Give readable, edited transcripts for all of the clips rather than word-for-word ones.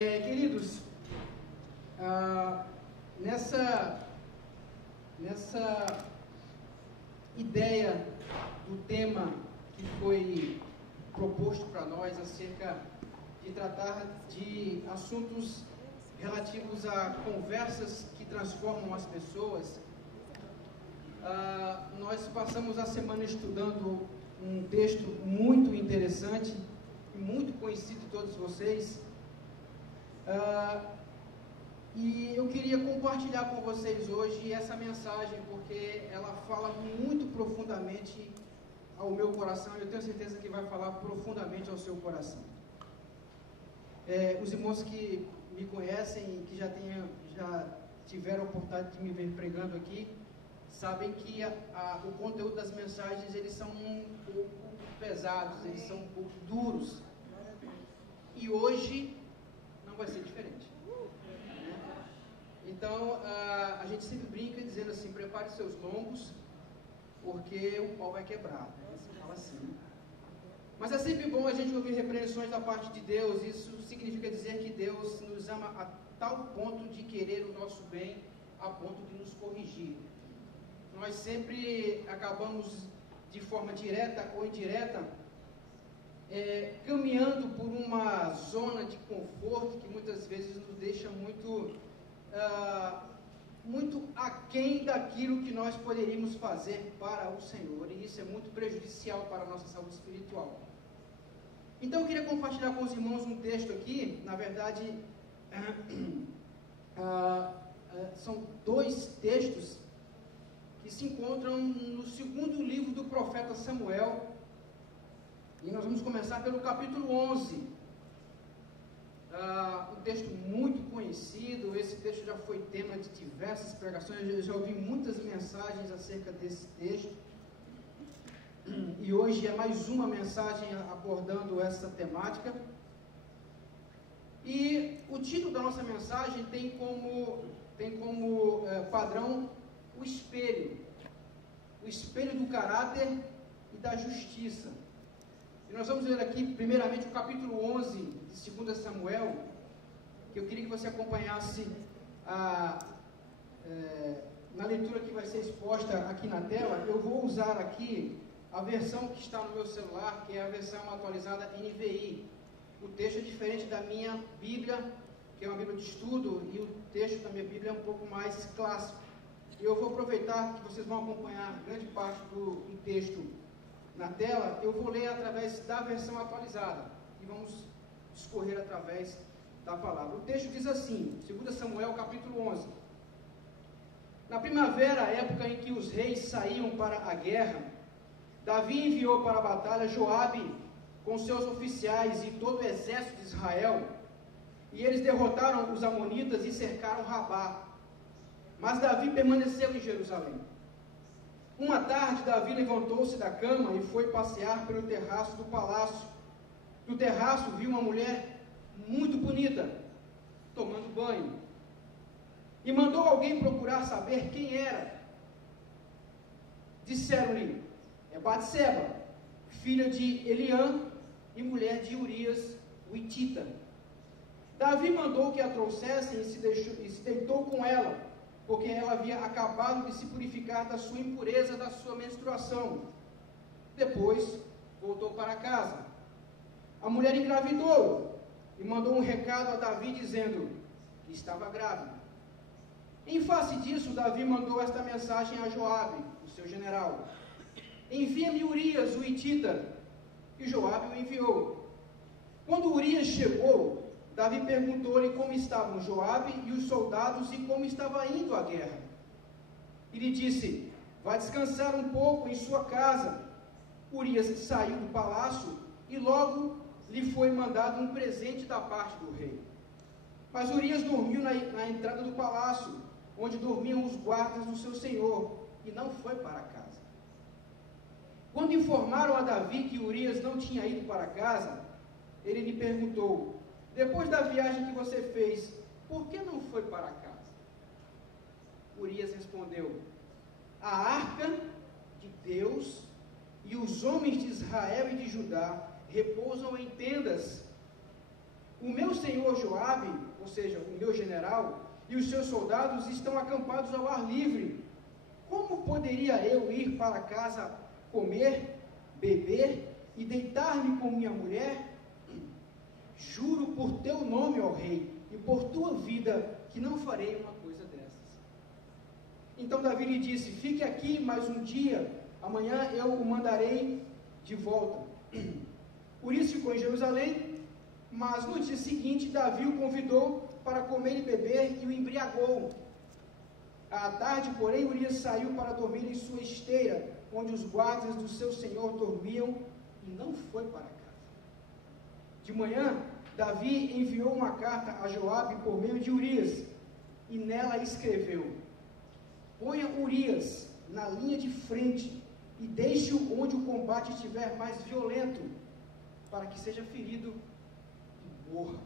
Queridos, nessa ideia do tema que foi proposto para nós acerca de tratar de assuntos relativos a conversas que transformam as pessoas, nós passamos a semana estudando um texto muito interessante e muito conhecido de todos vocês. E eu queria compartilhar com vocês hoje essa mensagem, porque ela fala muito profundamente ao meu coração, e eu tenho certeza que vai falar profundamente ao seu coração. Os irmãos que me conhecem, que já tiveram a oportunidade de me ver pregando aqui, sabem que o conteúdo das mensagens, eles são um pouco pesados, eles são um pouco duros. E hoje não vai ser diferente. Então, a gente sempre brinca dizendo assim: prepare seus lombos, porque o pau vai quebrar. Você fala assim. Mas é sempre bom a gente ouvir repreensões da parte de Deus. Isso significa dizer que Deus nos ama a tal ponto de querer o nosso bem, a ponto de nos corrigir. Nós sempre acabamos, de forma direta ou indireta, caminhando por uma zona de conforto que muitas vezes nos deixa muito aquém daquilo que nós poderíamos fazer para o Senhor, e isso é muito prejudicial para a nossa saúde espiritual. Então eu queria compartilhar com os irmãos um texto aqui. Na verdade, são dois textos que se encontram no segundo livro do profeta Samuel. E nós vamos começar pelo capítulo 11, um texto muito conhecido. Esse texto já foi tema de diversas pregações, eu já ouvi muitas mensagens acerca desse texto, e hoje é mais uma mensagem abordando essa temática. E o título da nossa mensagem tem como padrão o espelho do caráter e da justiça. E nós vamos ler aqui, primeiramente, o capítulo 11 de 2 Samuel, que eu queria que você acompanhasse na leitura que vai ser exposta aqui na tela. Eu vou usar aqui a versão que está no meu celular, que é a versão atualizada NVI. O texto é diferente da minha Bíblia, que é uma Bíblia de estudo, e o texto da minha Bíblia é um pouco mais clássico. E eu vou aproveitar que vocês vão acompanhar grande parte do texto na tela. Eu vou ler através da versão atualizada e vamos discorrer através da palavra. O texto diz assim, 2 Samuel capítulo 11: Na primavera, época em que os reis saíam para a guerra, Davi enviou para a batalha Joabe com seus oficiais e todo o exército de Israel, e eles derrotaram os amonitas e cercaram Rabá. Mas Davi permaneceu em Jerusalém. Uma tarde, Davi levantou-se da cama e foi passear pelo terraço do palácio. No terraço viu uma mulher muito bonita, tomando banho, e mandou alguém procurar saber quem era. Disseram-lhe: é Batseba, filha de Eliã e mulher de Urias, o hitita. Davi mandou que a trouxessem e se deitou com ela, porque ela havia acabado de se purificar da sua impureza, da sua menstruação. Depois voltou para casa. A mulher engravidou e mandou um recado a Davi dizendo que estava grávida. Em face disso, Davi mandou esta mensagem a Joabe, o seu general: envia-me Urias, o hitita. E Joabe o enviou. Quando Urias chegou, Davi perguntou-lhe como estavam Joabe e os soldados e como estava indo a guerra. E lhe disse: vá descansar um pouco em sua casa. Urias saiu do palácio e logo lhe foi mandado um presente da parte do rei. Mas Urias dormiu na entrada do palácio, onde dormiam os guardas do seu senhor, e não foi para casa. Quando informaram a Davi que Urias não tinha ido para casa, ele lhe perguntou: depois da viagem que você fez, por que não foi para casa? Urias respondeu: a arca de Deus e os homens de Israel e de Judá repousam em tendas. o meu senhor Joabe, ou seja, o meu general, e os seus soldados estão acampados ao ar livre. Como poderia eu ir para casa comer, beber e deitar-me com minha mulher? Juro por teu nome, ó rei, e por tua vida, que não farei uma coisa dessas. Então Davi lhe disse: fique aqui mais um dia, amanhã eu o mandarei de volta. Urias ficou em Jerusalém, mas no dia seguinte Davi o convidou para comer e beber e o embriagou. À tarde, porém, Urias saiu para dormir em sua esteira, onde os guardas do seu senhor dormiam, e não foi para casa. De manhã, Davi enviou uma carta a Joabe por meio de Urias, e nela escreveu: ponha Urias na linha de frente e deixe-o onde o combate estiver mais violento, para que seja ferido e morra.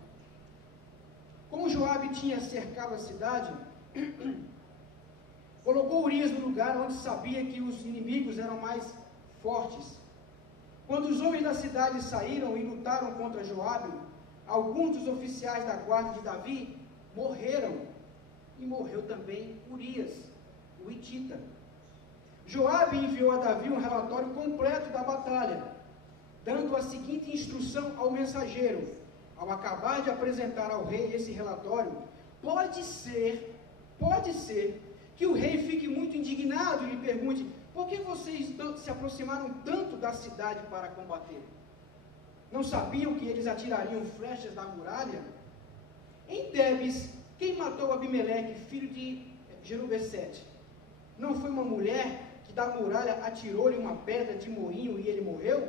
Como Joabe tinha cercado a cidade, colocou Urias no lugar onde sabia que os inimigos eram mais fortes. Quando os homens da cidade saíram e lutaram contra Joabe, alguns dos oficiais da guarda de Davi morreram, e morreu também Urias, o hitita. Joabe enviou a Davi um relatório completo da batalha, dando a seguinte instrução ao mensageiro. Ao acabar de apresentar ao rei esse relatório, pode ser que o rei fique muito indignado e lhe pergunte: por que vocês se aproximaram tanto da cidade para combater? Não sabiam que eles atirariam flechas da muralha? Em Tebes, quem matou Abimeleque, filho de Jerubessete? Não foi uma mulher que da muralha atirou-lhe uma pedra de moinho e ele morreu?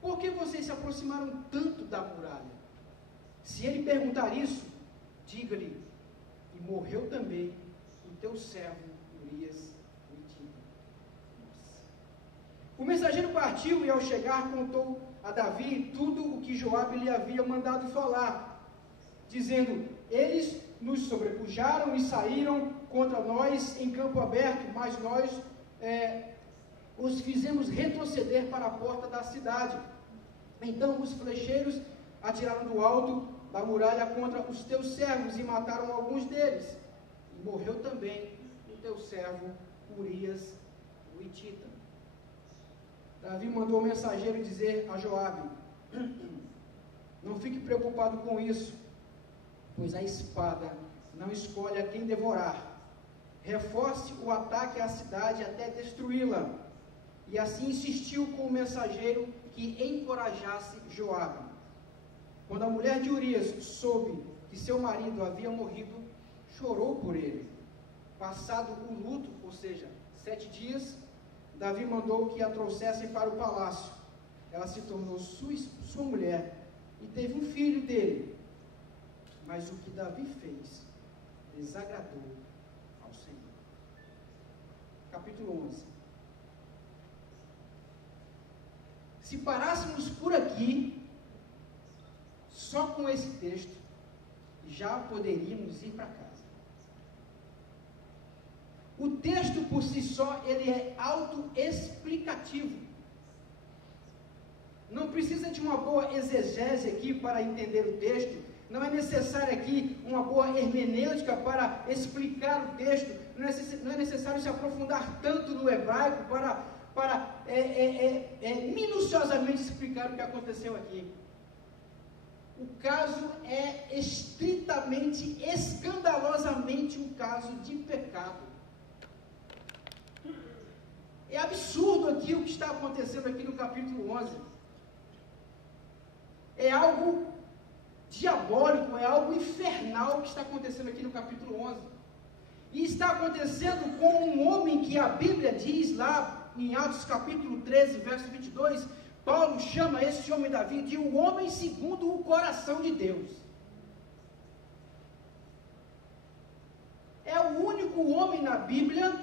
Por que vocês se aproximaram tanto da muralha? Se ele perguntar isso, diga-lhe: e morreu também o teu servo Urias. O mensageiro partiu e, ao chegar, contou a Davi tudo o que Joabe lhe havia mandado falar, dizendo: eles nos sobrepujaram e saíram contra nós em campo aberto, mas nós os fizemos retroceder para a porta da cidade. Então os flecheiros atiraram do alto da muralha contra os teus servos e mataram alguns deles. E morreu também o teu servo Urias, o hitita. Davi mandou o mensageiro dizer a Joabe: não fique preocupado com isso, pois a espada não escolhe a quem devorar. Reforce o ataque à cidade até destruí-la. E assim insistiu com o mensageiro que encorajasse Joabe. Quando a mulher de Urias soube que seu marido havia morrido, chorou por ele. Passado o luto, ou seja, 7 dias, Davi mandou que a trouxessem para o palácio. Ela se tornou sua mulher e teve um filho dele. Mas o que Davi fez desagradou ao Senhor. Capítulo 11. Se parássemos por aqui, só com esse texto, já poderíamos ir para casa. O texto por si só, ele é autoexplicativo. Não precisa de uma boa exegese aqui para entender o texto. Não é necessário aqui uma boa hermenêutica para explicar o texto. Não é necessário se aprofundar tanto no hebraico para minuciosamente explicar o que aconteceu aqui. O caso é estritamente, escandalosamente um caso de pecado. É absurdo aqui o que está acontecendo aqui no capítulo 11. É algo diabólico, é algo infernal o que está acontecendo aqui no capítulo 11. E está acontecendo com um homem que a Bíblia diz lá em Atos capítulo 13, verso 22, Paulo chama esse homem Davi de um homem segundo o coração de Deus. É o único homem na Bíblia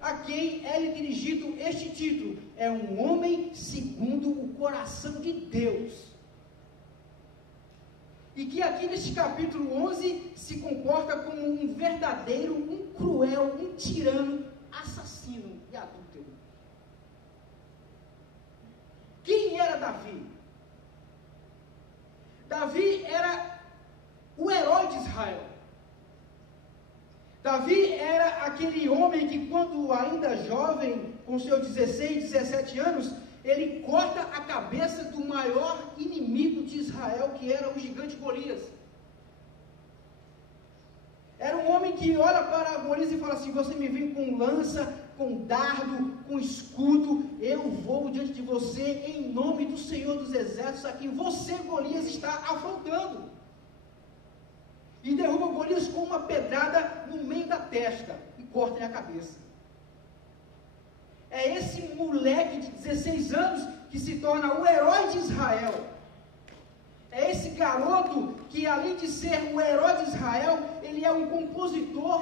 a quem é dirigido este título. É um homem segundo o coração de Deus. E que aqui neste capítulo 11 se comporta como um verdadeiro, um cruel, um tirano, assassino e adúltero. Quem era Davi? Davi era o herói de Israel. Davi era aquele homem que, quando ainda jovem, com seus 16, 17 anos, ele corta a cabeça do maior inimigo de Israel, que era o gigante Golias. Era um homem que olha para Golias e fala assim: você me vem com lança, com dardo, com escudo, eu vou diante de você em nome do Senhor dos Exércitos, a quem você, Golias, está afrontando. E derruba Golias com uma pedrada no meio da testa e corta-lhe a cabeça. É esse moleque de 16 anos que se torna o herói de Israel. É esse garoto que, além de ser o herói de Israel, ele é um compositor.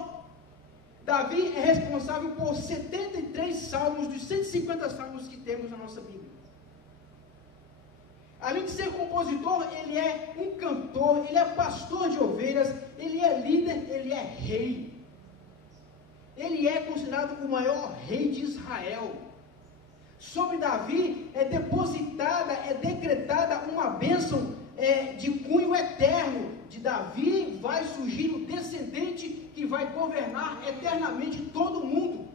Davi é responsável por 73 salmos dos 150 salmos que temos na nossa Bíblia. Além de ser compositor, ele é um cantor, ele é pastor de ovelhas, ele é líder, ele é rei. Ele é considerado o maior rei de Israel. Sobre Davi é depositada, é decretada uma bênção de cunho eterno. De Davi vai surgir o descendente que vai governar eternamente todo o mundo.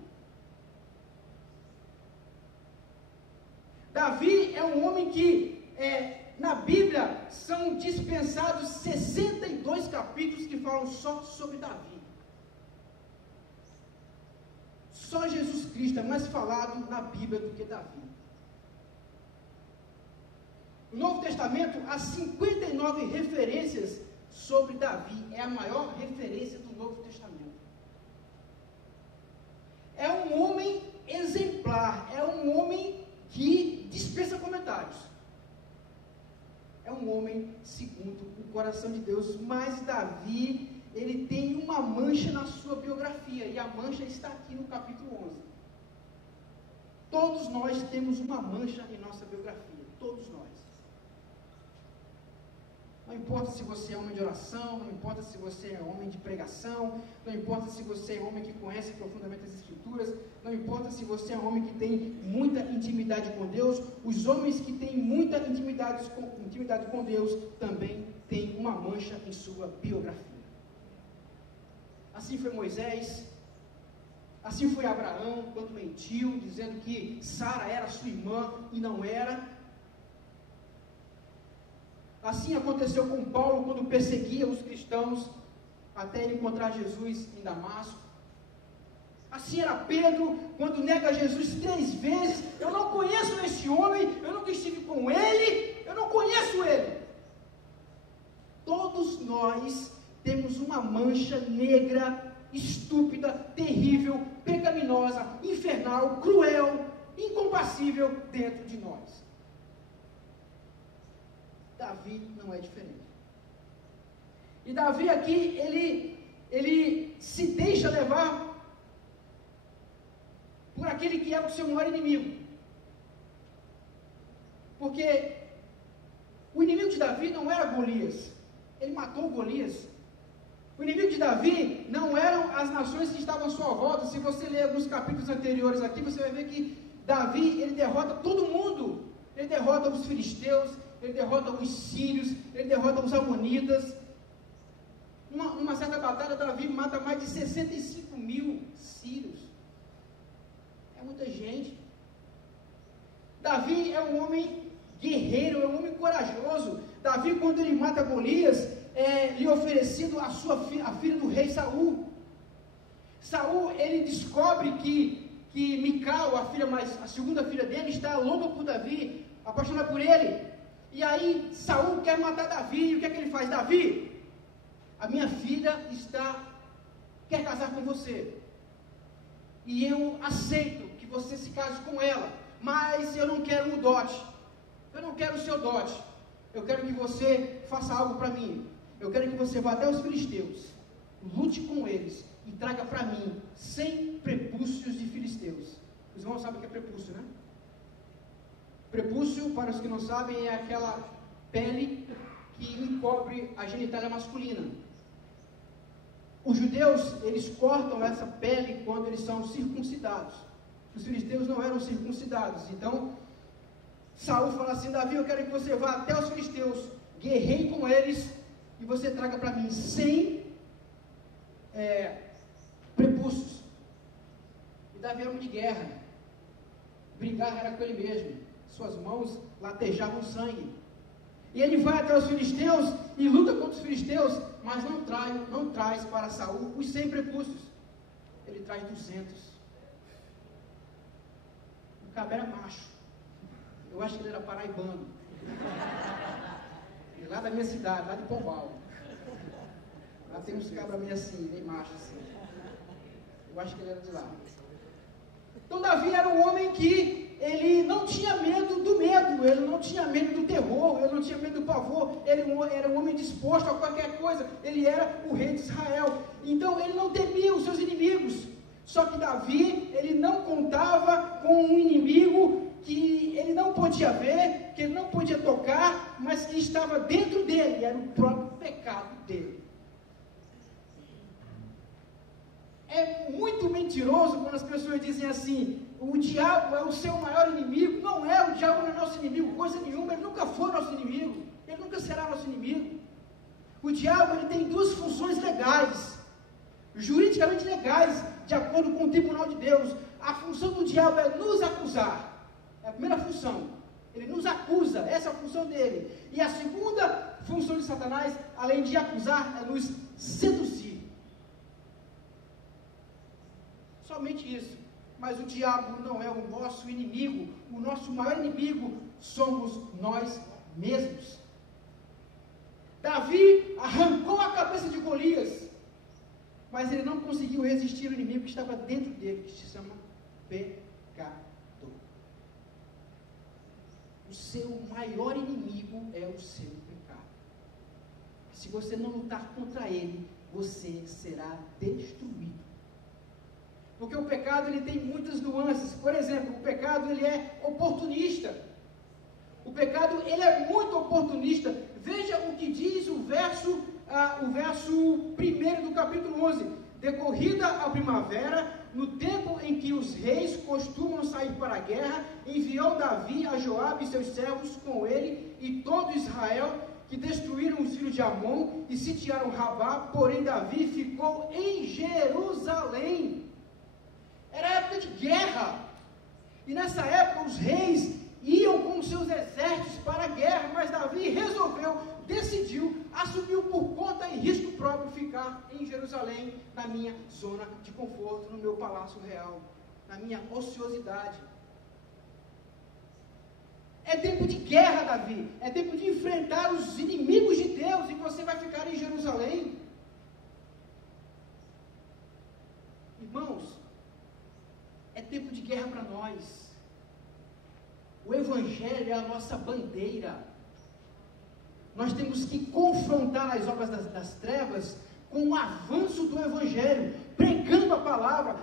Davi é um homem que, na Bíblia, são dispensados 62 capítulos que falam só sobre Davi. Só Jesus Cristo é mais falado na Bíblia do que Davi. No Novo Testamento, há 59 referências sobre Davi. É a maior referência do Novo Testamento. É um homem exemplar, é um homem que dispensa comentários. É um homem segundo o coração de Deus, mas Davi, ele tem uma mancha na sua biografia, e a mancha está aqui no capítulo 11. Todos nós temos uma mancha em nossa biografia, todos nós. Não importa se você é homem de oração, não importa se você é homem de pregação, não importa se você é homem que conhece profundamente as Escrituras, não importa se você é homem que tem muita intimidade com Deus, os homens que têm muita intimidade com Deus também têm uma mancha em sua biografia. Assim foi Moisés, assim foi Abraão, quando mentiu, dizendo que Sara era sua irmã e não era. Assim aconteceu com Paulo quando perseguia os cristãos até ele encontrar Jesus em Damasco. Assim era Pedro quando nega Jesus 3 vezes: eu não conheço esse homem, eu nunca estive com ele, eu não conheço ele. Todos nós temos uma mancha negra, estúpida, terrível, pecaminosa, infernal, cruel, incompassível dentro de nós. Davi não é diferente. E Davi aqui, ele se deixa levar por aquele que é o seu maior inimigo. Porque o inimigo de Davi não era Golias. Ele matou Golias. O inimigo de Davi não eram as nações que estavam à sua volta. Se você ler alguns capítulos anteriores aqui, você vai ver que Davi, ele derrota todo mundo. Ele derrota os filisteus, ele derrota os sírios, ele derrota os amonitas. Numa certa batalha, Davi mata mais de 65 mil sírios. É muita gente. Davi é um homem guerreiro, é um homem corajoso. Davi, quando ele mata Golias, lhe oferecido a filha do rei Saul. Saul, ele descobre que Mical, a segunda filha dele, está louca por Davi, apaixonada por ele. E aí Saul quer matar Davi, e o que é que ele faz? Davi, a minha filha quer casar com você, e eu aceito que você se case com ela, mas eu não quero o dote, eu não quero o seu dote, eu quero que você faça algo para mim, eu quero que você vá até os filisteus, lute com eles, e traga para mim 100 prepúcios de filisteus. Os irmãos sabem o que é prepúcio, né? Prepúcio, para os que não sabem, é aquela pele que encobre a genitália masculina. Os judeus, eles cortam essa pele quando eles são circuncidados. Os filisteus não eram circuncidados. Então, Saul fala assim: Davi, eu quero que você vá até os filisteus, guerrei com eles, e você traga para mim 100 prepúcios. E Davi era homem de guerra, brigar era com ele mesmo, suas mãos latejavam sangue, e ele vai até os filisteus, e luta contra os filisteus, mas não traz para Saul os 100 prepúcios, ele traz 200, o cabra era macho, eu acho que ele era paraibano, lá da minha cidade, lá de Pombal, lá tem uns cabras meio assim, meio macho assim, eu acho que ele era de lá. Então Davi era um homem que ele não tinha medo do medo, ele não tinha medo do terror, ele não tinha medo do pavor, ele era um homem disposto a qualquer coisa, ele era o rei de Israel, então ele não temia os seus inimigos. Só que Davi, ele não contava com um inimigo que ele não podia ver, que ele não podia tocar, mas que estava dentro dele, era o próprio pecado dele. É muito mentiroso quando as pessoas dizem assim, o diabo é o seu maior inimigo. Não é, o diabo não é nosso inimigo, coisa nenhuma, ele nunca foi nosso inimigo, ele nunca será nosso inimigo. O diabo, ele tem duas funções legais, juridicamente legais, de acordo com o tribunal de Deus. A função do diabo é nos acusar, é a primeira função, ele nos acusa, essa é a função dele. E a segunda função de Satanás, além de acusar, é nos seduzir. Somente isso. Mas o diabo não é o nosso inimigo, o nosso maior inimigo somos nós mesmos. Davi arrancou a cabeça de Golias, mas ele não conseguiu resistir ao inimigo que estava dentro dele, que se chama pecado. O seu maior inimigo é o seu pecado. Se você não lutar contra ele, você será destruído. Porque o pecado, ele tem muitas nuances. Por exemplo, o pecado, ele é oportunista. O pecado, ele é muito oportunista. Veja o que diz o verso 1 do capítulo 11. Decorrida a primavera, no tempo em que os reis costumam sair para a guerra, enviou Davi a Joabe e seus servos com ele e todo Israel, que destruíram os filhos de Amon e sitiaram Rabá, porém Davi ficou em Jerusalém. Era época de guerra, e nessa época os reis iam com seus exércitos para a guerra, mas Davi decidiu, assumiu por conta e risco próprio ficar em Jerusalém, na minha zona de conforto, no meu palácio real, na minha ociosidade. É tempo de guerra, Davi, é tempo de enfrentar os inimigos de Deus, e você vai ficar em Jerusalém. Irmãos, é tempo de guerra para nós. O Evangelho é a nossa bandeira. Nós temos que confrontar as obras das trevas com o avanço do Evangelho, pregando a palavra,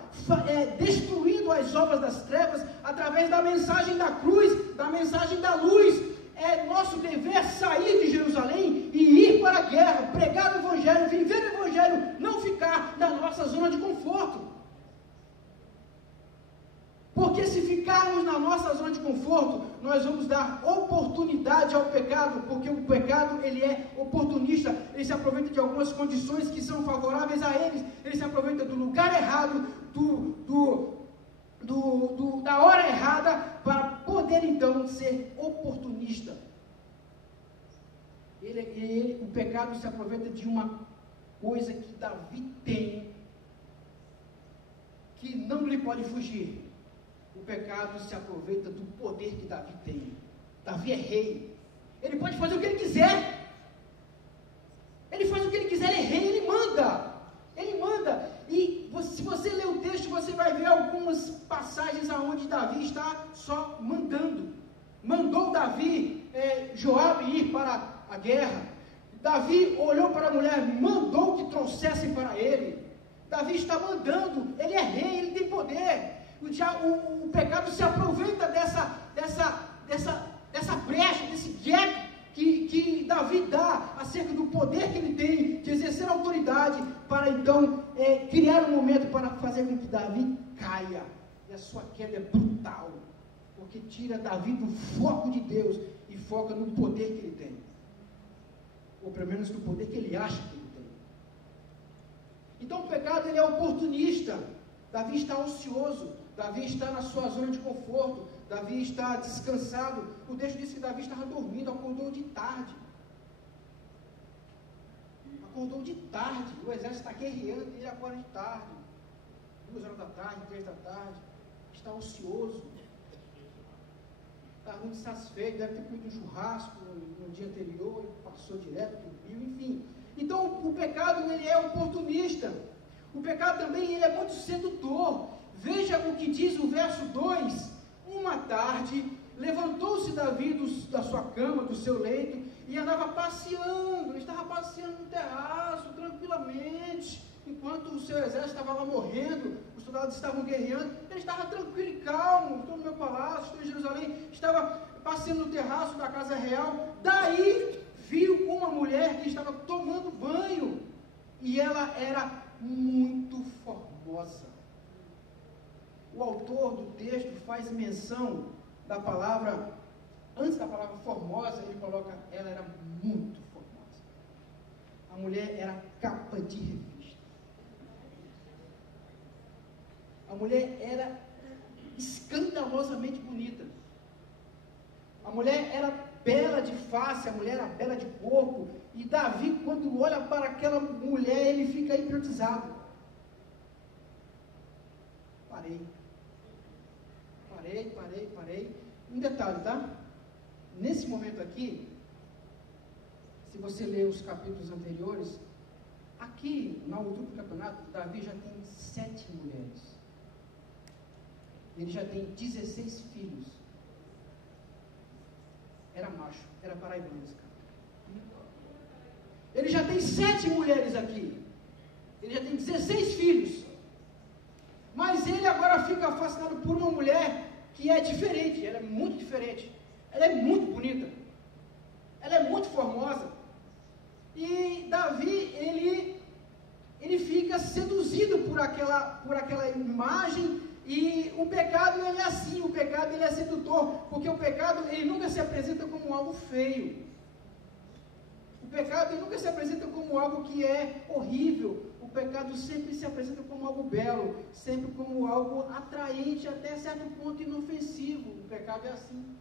destruindo as obras das trevas através da mensagem da cruz, da mensagem da luz. É nosso dever sair de Jerusalém e ir para a guerra, pregar o Evangelho, viver o Evangelho, não ficar na nossa zona de conforto. Porque se ficarmos na nossa zona de conforto, nós vamos dar oportunidade ao pecado, porque o pecado, ele é oportunista, ele se aproveita de algumas condições que são favoráveis a ele se aproveita do lugar errado, da hora errada, para poder então ser oportunista. O pecado se aproveita de uma coisa que Davi tem, que não lhe pode fugir. O pecado se aproveita do poder que Davi tem. Davi é rei. Ele pode fazer o que ele quiser. Ele faz o que ele quiser, ele é rei, ele manda. Ele manda. E se você ler o texto, você vai ver algumas passagens onde Davi está só mandando. Mandou Davi, Joabe ir para a guerra. Davi olhou para a mulher, mandou que trouxessem para ele. Davi está mandando, ele é rei, ele tem poder. O pecado se aproveita dessa brecha, desse gap que Davi dá acerca do poder que ele tem de exercer autoridade para então criar um momento para fazer com que Davi caia. E a sua queda é brutal, porque tira Davi do foco de Deus e foca no poder que ele tem. ou pelo menos do poder que ele acha que ele tem. Então o pecado ele é oportunista. Davi está ocioso, Davi está na sua zona de conforto, Davi está descansado. O texto diz que Davi estava dormindo, acordou de tarde. Acordou de tarde, o exército está guerreando, ele acorda de tarde, 2 horas da tarde, 3 da tarde, está ocioso, está muito satisfeito, deve ter comido um churrasco no dia anterior, passou direto, dormiu, enfim. Então o pecado ele é oportunista, o pecado também ele é muito sedutor. Veja o que diz o verso 2, uma tarde, levantou-se Davi da sua cama, do seu leito, e andava passeando, ele estava passeando no terraço, tranquilamente, enquanto o seu exército estava lá morrendo, os soldados estavam guerreando, ele estava tranquilo e calmo, estou no meu palácio, estou em Jerusalém, estava passeando no terraço da casa real. Daí viu uma mulher que estava tomando banho, e ela era muito formosa. O autor do texto faz menção da palavra, antes da palavra formosa, ele coloca, ela era muito formosa. A mulher era capa de revista. A mulher era escandalosamente bonita. A mulher era bela de face, a mulher era bela de corpo. E Davi, quando olha para aquela mulher, ele fica hipnotizado. Parei. Um detalhe, tá? Nesse momento aqui, se você ler os capítulos anteriores, aqui, na altura do campeonato, Davi já tem 7 mulheres. Ele já tem 16 filhos. Era macho, era paraibano esse cara. Ele já tem 7 mulheres aqui. Ele já tem 16 filhos. Mas ele agora fica fascinado por uma mulher que é diferente, ela é muito diferente. Ela é muito bonita. Ela é muito formosa. E Davi, ele fica seduzido por aquela imagem. E o pecado, ele é assim, o pecado, ele é sedutor. Porque o pecado, ele nunca se apresenta como algo feio. O pecado, ele nunca se apresenta como algo que é horrível. O pecado sempre se apresenta como algo belo, sempre como algo atraente, até certo ponto inofensivo. O pecado é assim.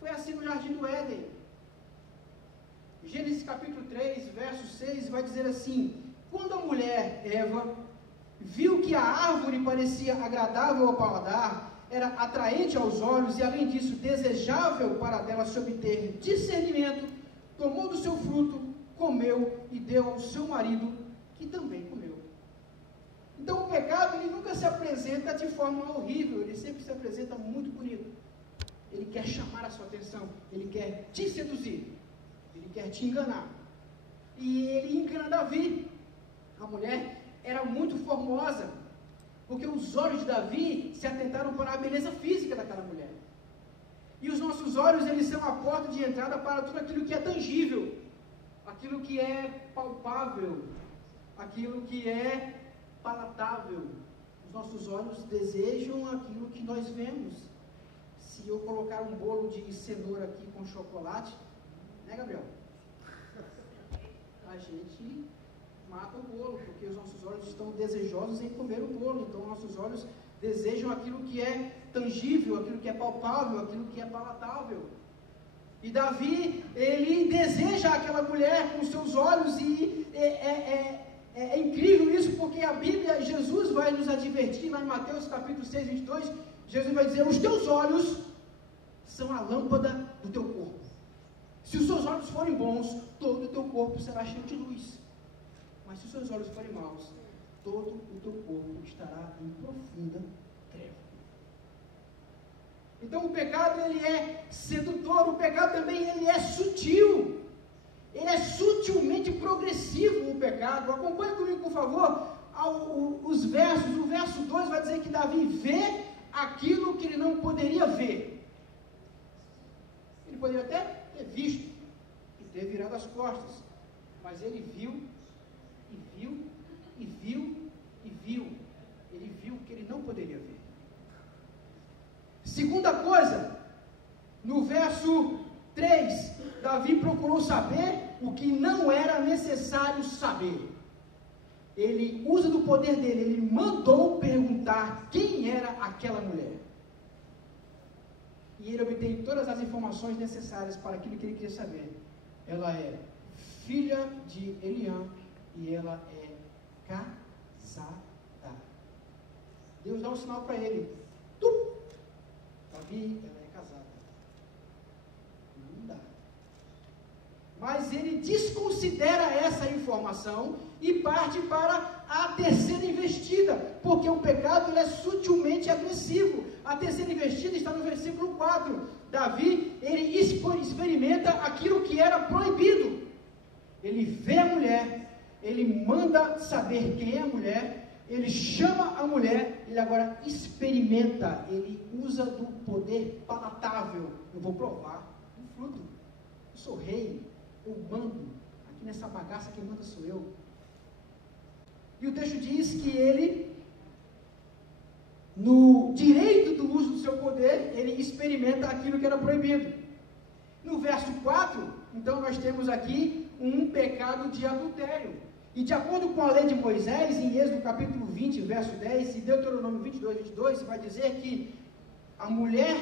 Foi assim no Jardim do Éden. Gênesis capítulo 3, verso 6, vai dizer assim: quando a mulher, Eva, viu que a árvore parecia agradável ao paladar, era atraente aos olhos e, além disso, desejável para dela se obter discernimento, tomou do seu fruto, comeu e deu ao seu marido, que também comeu. Então o pecado, ele nunca se apresenta de forma horrível, ele sempre se apresenta muito bonito. Ele quer chamar a sua atenção, ele quer te seduzir, ele quer te enganar. E ele engana Davi. A mulher era muito formosa, porque os olhos de Davi se atentaram para a beleza física daquela mulher. E os nossos olhos, eles são a porta de entrada para tudo aquilo que é tangível, aquilo que é palpável, aquilo que é palatável. Os nossos olhos desejam aquilo que nós vemos. Se eu colocar um bolo de cenoura aqui com chocolate, né, Gabriel? A gente mata o bolo, porque os nossos olhos estão desejosos em comer o bolo. Então, nossos olhos desejam aquilo que é tangível, aquilo que é palpável, aquilo que é palatável. E Davi, ele deseja aquela mulher com seus olhos, e é incrível isso, porque a Bíblia, Jesus vai nos advertir, lá em Mateus capítulo 6, 22, Jesus vai dizer: os teus olhos são a lâmpada do teu corpo. Se os seus olhos forem bons, todo o teu corpo será cheio de luz. Mas se os seus olhos forem maus, todo o teu corpo estará em profunda treva. Então o pecado, ele é sedutor, o pecado também, ele é sutil. Ele é sutilmente progressivo, o pecado. Acompanhe comigo, por favor, os versos. O verso 2 vai dizer que Davi vê aquilo que ele não poderia ver. Ele poderia até ter visto e ter virado as costas, mas ele viu, e viu, e viu, e viu. Ele viu o que ele não poderia ver. Segunda coisa, no verso 3, Davi procurou saber o que não era necessário saber. Ele usa do poder dele, ele mandou perguntar quem era aquela mulher. E ele obtém todas as informações necessárias para aquilo que ele queria saber. Ela é filha de Eliã e ela é casada. Deus dá um sinal para ele. Davi, ela é casada. Não dá. Mas ele desconsidera essa informação e parte para a terceira investida, porque o pecado ele é sutilmente agressivo. A terceira investida está no versículo 4. Davi, ele experimenta aquilo que era proibido. Ele vê a mulher, ele manda saber quem é a mulher, ele chama a mulher, ele agora experimenta, ele usa do poder palatável. Eu vou provar um fruto. Eu sou rei, eu mando. Aqui nessa bagaça quem manda sou eu. E o texto diz que ele, no direito do uso do seu poder, ele experimenta aquilo que era proibido. No verso 4, então nós temos aqui um pecado de adultério. E de acordo com a lei de Moisés, em Êxodo capítulo 20, verso 10, e Deuteronômio 22, 22, vai dizer que a mulher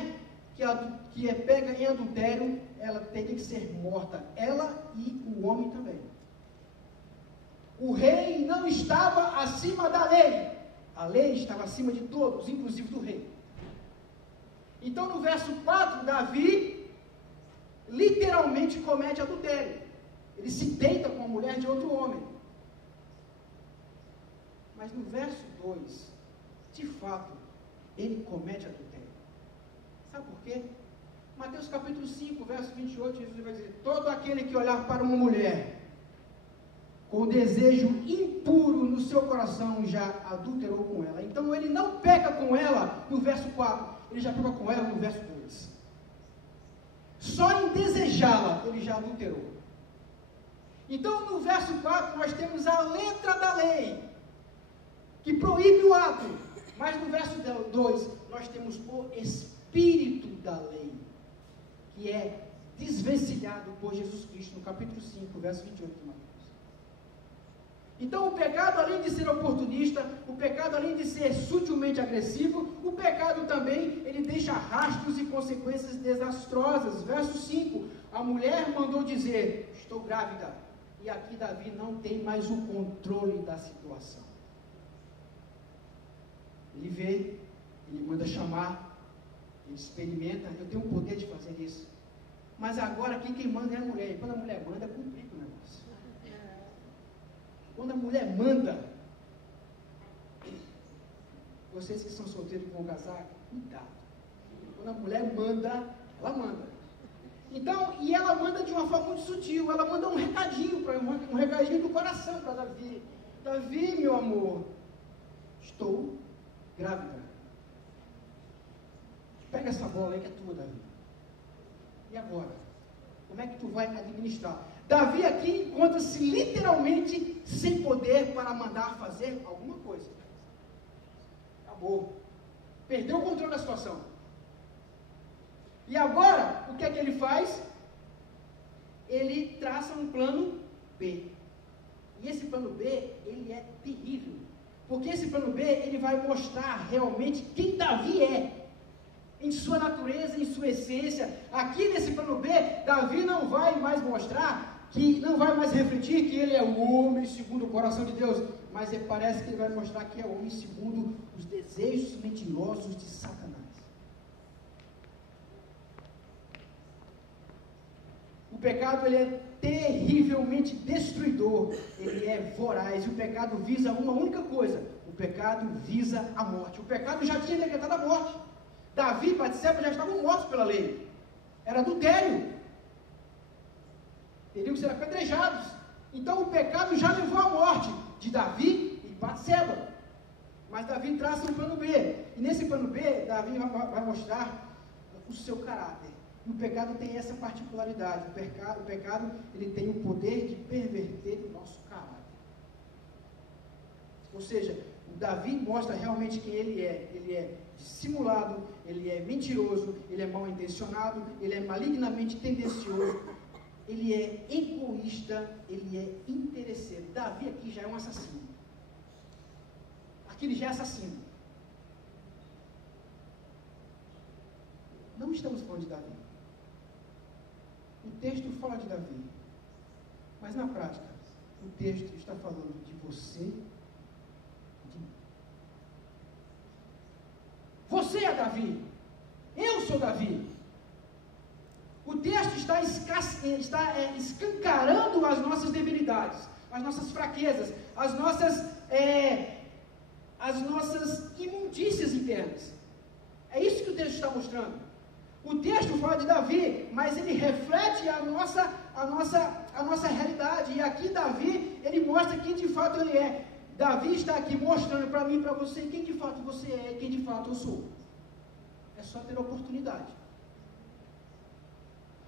que é pega em adultério, ela teria que ser morta, ela e o homem também. O rei não estava acima da lei. A lei estava acima de todos, inclusive do rei. Então, no verso 4, Davi literalmente comete adultério. Ele se deita com a mulher de outro homem. Mas no verso 2, de fato, ele comete adultério. Sabe por quê? Mateus capítulo 5, verso 28, Jesus vai dizer: todo aquele que olhar para uma mulher com desejo impuro no seu coração, já adulterou com ela. Então ele não peca com ela no verso 4, ele já peca com ela no verso 2. Só em desejá-la, ele já adulterou. Então no verso 4 nós temos a letra da lei, que proíbe o ato. Mas no verso 2 nós temos o espírito da lei, que é desvencilhado por Jesus Cristo, no capítulo 5, verso 28 de Mateus. Então o pecado, além de ser oportunista, o pecado, além de ser sutilmente agressivo, o pecado também, ele deixa rastros e consequências desastrosas. Verso 5, a mulher mandou dizer: estou grávida. E aqui Davi não tem mais o controle da situação. Ele vê, ele manda chamar, ele experimenta: eu tenho o poder de fazer isso. Mas agora aqui quem manda é a mulher. E quando a mulher manda, é cumprir o negócio. Quando a mulher manda, vocês que são solteiros e vão casar, cuidado. Quando a mulher manda, ela manda. Então, e ela manda de uma forma muito sutil. Ela manda um recadinho do coração para Davi. Davi, meu amor, estou grávida. Pega essa bola aí que é tua, Davi. E agora? Como é que tu vai administrar? Davi aqui encontra-se literalmente sem poder para mandar fazer alguma coisa. Acabou. Perdeu o controle da situação. E agora, o que é que ele faz? Ele traça um plano B. E esse plano B, ele é terrível. Porque esse plano B, ele vai mostrar realmente quem Davi é. Em sua natureza, em sua essência. Aqui nesse plano B, Davi não vai mais mostrar, não vai mais refletir que ele é o homem segundo o coração de Deus, mas parece que ele vai mostrar que é o homem segundo os desejos mentirosos de Satanás. O pecado, ele é terrivelmente destruidor, ele é voraz, e o pecado visa uma única coisa: o pecado visa a morte. O pecado já tinha decretado a morte. Davi e Batseba já estavam mortos pela lei. Era adultério. Teriam que ser apedrejados. Então o pecado já levou à morte de Davi e Batseba. Mas Davi traça um plano B. E nesse plano B, Davi vai mostrar o seu caráter. E o pecado tem essa particularidade. O pecado ele tem o poder de perverter o nosso caráter. Ou seja, o Davi mostra realmente quem ele é. Ele é dissimulado, ele é mentiroso, ele é mal intencionado, ele é malignamente tendencioso. ele é egoísta, ele é interesseiro. Davi aqui já é um assassino. Aqui ele já é assassino. Não estamos falando de Davi. O texto fala de Davi. Mas na prática, o texto está falando de você, de mim. Você é Davi. Eu sou Davi. O texto está escancarando as nossas debilidades, as nossas fraquezas, as nossas imundícias internas. É isso que o texto está mostrando. O texto fala de Davi, mas ele reflete a nossa realidade. E aqui Davi, ele mostra quem de fato ele é. Davi está aqui mostrando para mim e para você quem de fato você é e quem de fato eu sou. É só ter oportunidade.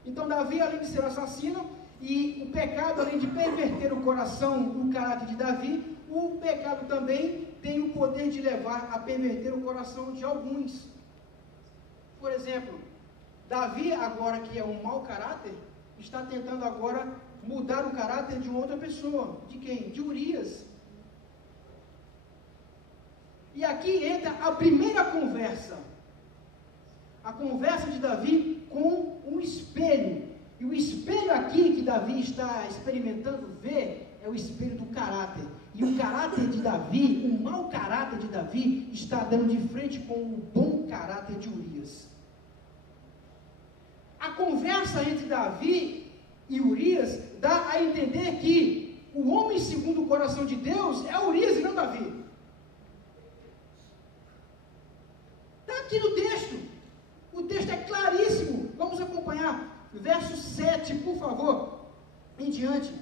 Então Davi, além de ser assassino, e o pecado, além de perverter o coração, o caráter de Davi, o pecado também tem o poder de levar a perverter o coração de alguns. Por exemplo, Davi, agora que é um mau caráter, está tentando agora mudar o caráter de uma outra pessoa. De quem? De Urias. E aqui entra a primeira conversa. A conversa de Davi com um espelho. E o espelho aqui que Davi está experimentando ver é o espelho do caráter. E o caráter de Davi, o mau caráter de Davi, está dando de frente com o bom caráter de Urias. A conversa entre Davi e Urias dá a entender que o homem segundo o coração de Deus é Urias e não Davi. Está aqui no texto. O texto é claríssimo. Vamos acompanhar. Verso 7, por favor. Em diante.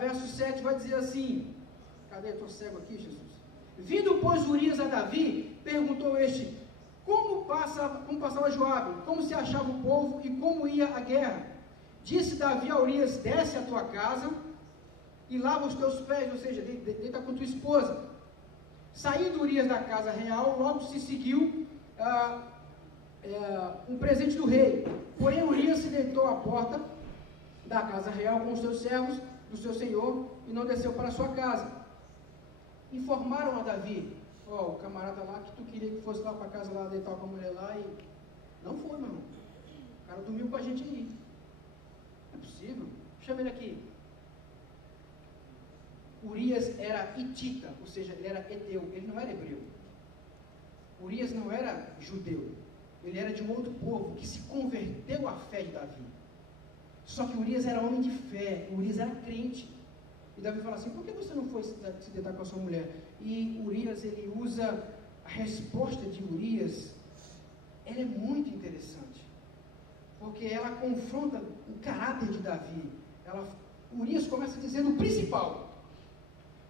Verso 7 vai dizer assim. Cadê? Estou cego aqui, Jesus. Vindo, pois, Urias a Davi, perguntou este: como passava Joabe? Como se achava o povo e como ia a guerra? Disse Davi a Urias: desce a tua casa e lava os teus pés, ou seja, deita com tua esposa. Saindo Urias da casa real, logo se seguiu um presente do rei. Porém Urias se deitou à porta da casa real com os seus servos do seu senhor e não desceu para a sua casa. Informaram a Davi: o camarada lá que tu queria que fosse lá para casa lá deitar com a mulher lá, e não foi, meu irmão. O cara dormiu com a gente aí. Não é possível. Chama ele aqui. Urias era hitita, ou seja, ele era eteu, ele não era hebreu. Urias não era judeu, ele era de um outro povo que se converteu à fé de Davi. Só que Urias era homem de fé, Urias era crente. E Davi fala assim: por que você não foi se deitar com a sua mulher? E Urias, ele usa a resposta de Urias, ela é muito interessante, porque ela confronta o caráter de Davi. Urias começa dizendo o principal.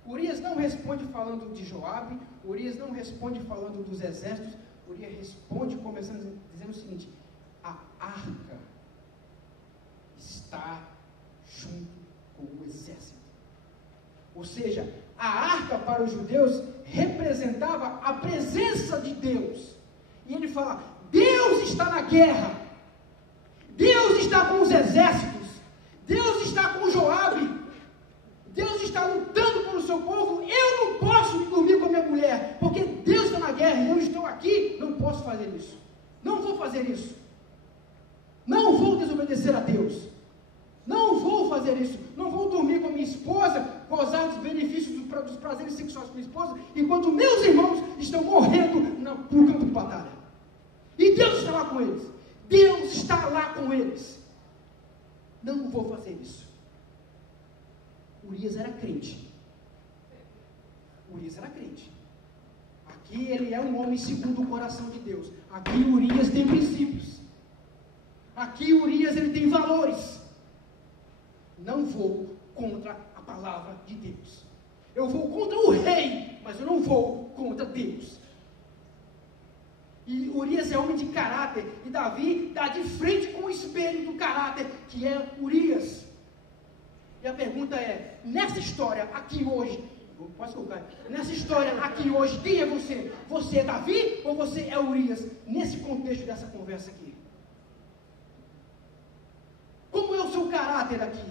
Urias não responde falando de Joabe, Urias não responde falando dos exércitos, Urias responde começando dizendo o seguinte: a arca está junto com o exército. Ou seja, a arca para os judeus representava a presença de Deus. E ele fala: Deus está na guerra, Deus está com os exércitos, Deus está com Joabe, Deus está lutando pelo seu povo. Eu não posso dormir com a minha mulher, porque Deus está na guerra e eu estou aqui. Não posso fazer isso. Não vou fazer isso. Não vou desobedecer a Deus. Não vou fazer isso. Não vou dormir com a minha esposa, gozar dos benefícios dos prazeres sexuais com a minha esposa, enquanto meus irmãos estão morrendo no campo de batalha. E Deus está lá com eles. Deus está lá com eles. Não vou fazer isso. Urias era crente. Urias era crente. Aqui ele é um homem segundo o coração de Deus. Aqui Urias tem princípios. Aqui Urias ele tem valores. Não vou contra a palavra de Deus. Eu vou contra o rei, mas eu não vou contra Deus. E Urias é homem de caráter. E Davi está de frente com o espelho do caráter, que é Urias. E a pergunta é: nessa história aqui hoje, posso colocar? Nessa história aqui hoje, quem é você? Você é Davi ou você é Urias? Nesse contexto dessa conversa aqui. caráter aqui?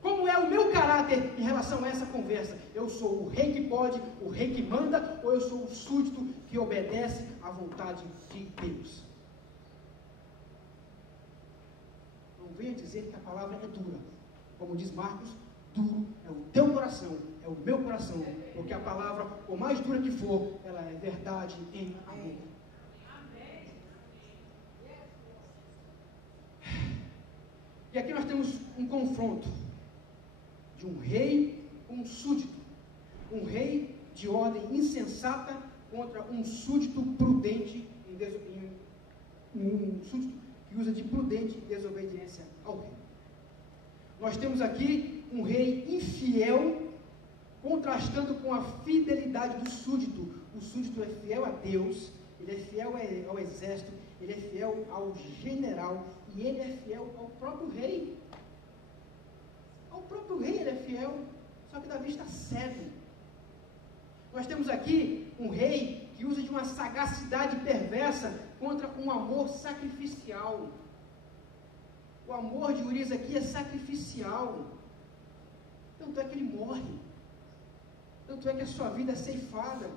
Como é o meu caráter em relação a essa conversa? Eu sou o rei que pode, o rei que manda, ou eu sou o súdito que obedece à vontade de Deus? Não venha dizer que a palavra é dura. Como diz Marcos, duro é o teu coração, é o meu coração, porque a palavra, por mais dura que for, ela é verdade em amor. E aqui nós temos um confronto de um rei com um súdito. Um rei de ordem insensata contra um súdito prudente, um súdito que usa de prudente desobediência ao rei. Nós temos aqui um rei infiel contrastando com a fidelidade do súdito. O súdito é fiel a Deus, ele é fiel ao exército, ele é fiel ao general e ele é fiel ao próprio rei. Ao próprio rei ele é fiel, só que Davi está cego. Nós temos aqui um rei que usa de uma sagacidade perversa contra um amor sacrificial. O amor de Urias aqui é sacrificial. Tanto é que ele morre. Tanto é que a sua vida é ceifada.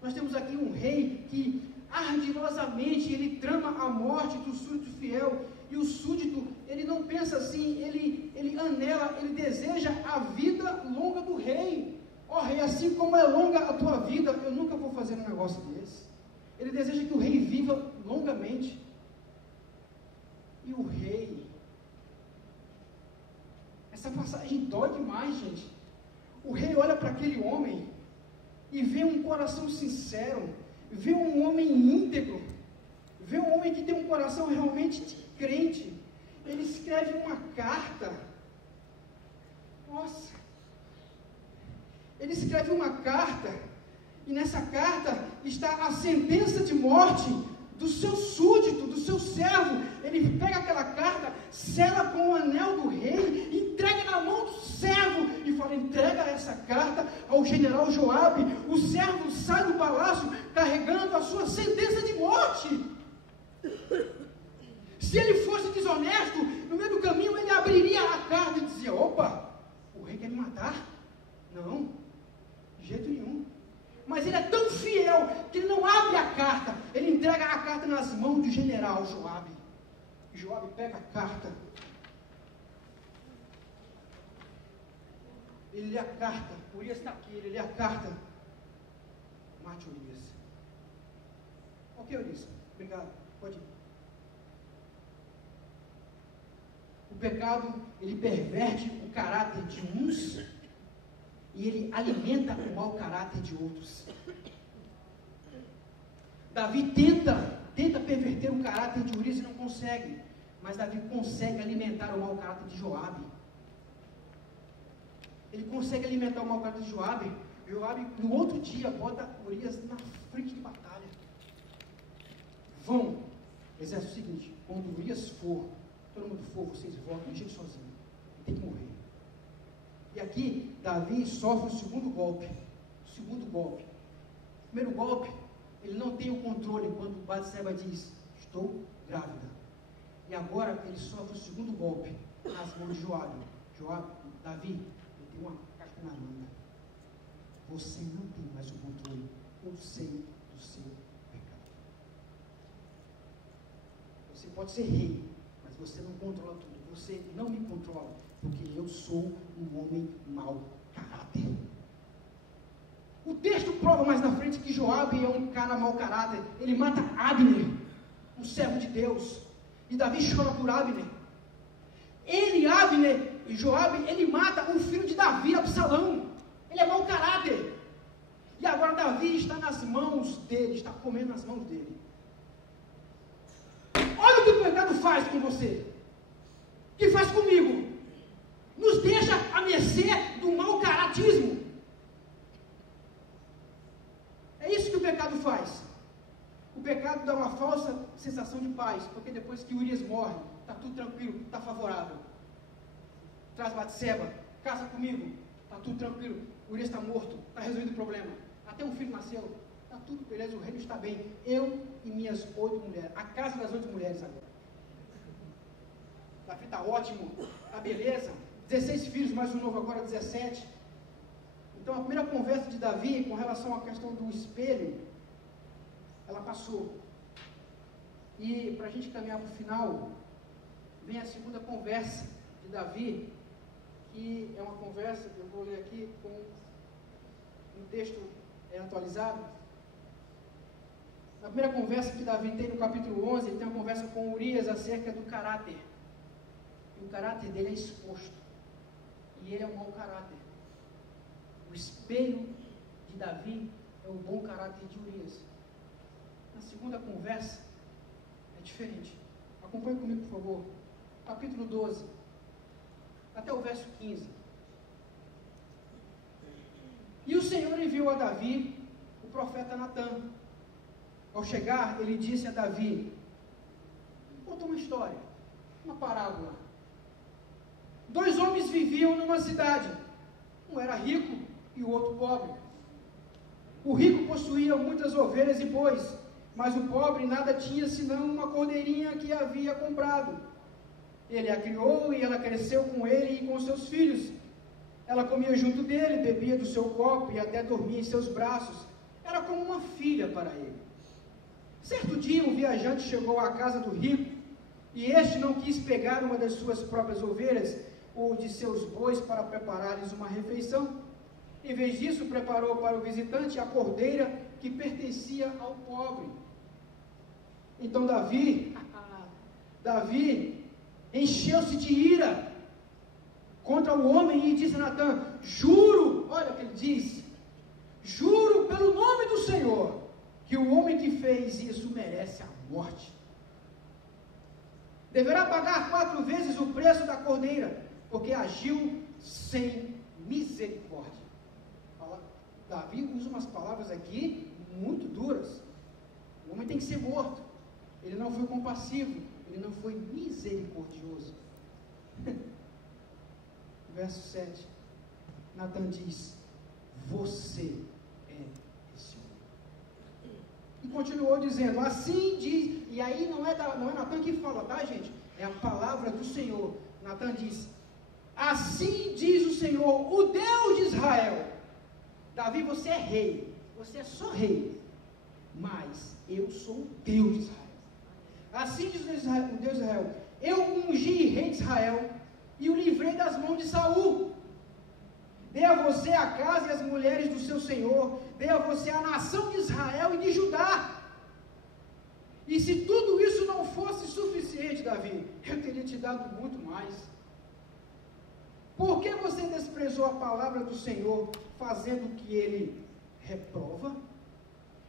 Nós temos aqui um rei que ardilosamente ele trama a morte do súdito fiel. E o súdito, ele não pensa assim, ele anela, ele deseja a vida longa do rei. Ó rei, assim como é longa a tua vida, eu nunca vou fazer um negócio desse. Ele deseja que o rei viva longamente. E o rei, essa passagem dói demais, gente. O rei olha para aquele homem e vê um coração sincero, vê um homem íntegro, vê um homem que tem um coração realmente crente. Ele escreve uma carta. Nossa! Ele escreve uma carta, e nessa carta está a sentença de morte do seu súdito, do seu servo. Ele pega aquela carta, sela com o anel do rei, entrega na mão do servo e fala: entrega essa carta ao general Joabe. O servo sai do palácio carregando a sua sentença de morte. Se ele fosse desonesto, no meio do caminho ele abriria a carta e dizia: opa, o rei quer me matar? Não, de jeito nenhum. Mas ele é tão fiel que ele não abre a carta, ele entrega a carta nas mãos do general Joabe. Joabe pega a carta, ele lê a carta. Urias está aqui, ele lê a carta. Mate Urias. Ok, Urias, obrigado, pode ir. O pecado, ele perverte o caráter de uns e ele alimenta o mau caráter de outros. Davi tenta perverter o caráter de Urias e não consegue, mas Davi consegue alimentar o mau caráter de Joabe. Ele consegue alimentar o mau caráter de Joabe. Joabe no outro dia bota Urias na frente de batalha. Vão, exército seguinte, quando Urias for, todo mundo for, vocês votam, deixa ele sozinho, ele tem que morrer. E aqui, Davi sofre o segundo golpe. O segundo golpe. O primeiro golpe, ele não tem o controle quando Batseba diz: estou grávida. E agora ele sofre o segundo golpe nas mãos de Joabe. Davi, ele tem uma carta na manga. Você não tem mais o controle. Eu sei do seu pecado. Você pode ser rei, mas você não controla tudo. Você não me controla, porque eu sou um homem mau caráter. O texto prova mais na frente que Joabe é um cara mau caráter. Ele mata Abner, um servo de Deus. E Davi chora por Abner. Abner e Joabe, ele mata o filho de Davi, Absalão. Ele é mau caráter. E agora Davi está nas mãos dele, está comendo nas mãos dele. Olha o que o pecado faz com você. O que faz comigo? Nos deixa à mercê do mau caratismo. É isso que o pecado faz. O pecado dá uma falsa sensação de paz, porque depois que Urias morre, está tudo tranquilo, está favorável. Traz Batseba, casa comigo, está tudo tranquilo. Urias está morto, está resolvido o problema. Até um filho nasceu, está tudo beleza, o reino está bem. Eu e minhas 8 mulheres, a casa das 8 mulheres agora. Davi está ótimo, está beleza. 16 filhos, mais um novo agora, 17. Então, a primeira conversa de Davi com relação à questão do espelho, ela passou. E, para a gente caminhar para o final, vem a segunda conversa de Davi, que é uma conversa, eu vou ler aqui com um texto atualizado. Na primeira conversa que Davi tem no capítulo 11, ele tem uma conversa com Urias acerca do caráter. E o caráter dele é exposto. E ele é um mau caráter. O espelho de Davi é o bom caráter de Urias. Na segunda conversa, é diferente. Acompanhe comigo, por favor. Capítulo 12, até o verso 15. E o Senhor enviou a Davi o profeta Natã. Ao chegar, ele disse a Davi, conta uma história, uma parábola. 2 homens viviam numa cidade. Um era rico e o outro pobre. O rico possuía muitas ovelhas e bois, mas o pobre nada tinha senão uma cordeirinha que havia comprado. Ele a criou e ela cresceu com ele e com seus filhos. Ela comia junto dele, bebia do seu copo e até dormia em seus braços. Era como uma filha para ele. Certo dia, um viajante chegou à casa do rico, e este não quis pegar uma das suas próprias ovelhas ou de seus bois para preparar-lhes uma refeição. Em vez disso, preparou para o visitante a cordeira que pertencia ao pobre. Então Davi encheu-se de ira contra o homem e disse a Natã, juro, olha o que ele diz, juro pelo nome do Senhor, que o homem que fez isso merece a morte. Deverá pagar 4 vezes o preço da cordeira, porque agiu sem misericórdia. Davi usa umas palavras aqui muito duras. O homem tem que ser morto. Ele não foi compassivo, ele não foi misericordioso. Verso 7. Natã diz, você é esse homem. E continuou dizendo, assim diz, e aí não é Natã que fala, tá, gente? É a palavra do Senhor. Natã diz, assim diz o Senhor, o Deus de Israel. Davi, você é rei, você é só rei, mas eu sou o Deus de Israel. Assim diz o Deus de Israel, eu ungi rei de Israel e o livrei das mãos de Saul. Dei a você a casa e as mulheres do seu senhor, dei a você a nação de Israel e de Judá. E se tudo isso não fosse suficiente, Davi, eu teria te dado muito mais. Por que você desprezou a palavra do Senhor, fazendo o que ele reprova?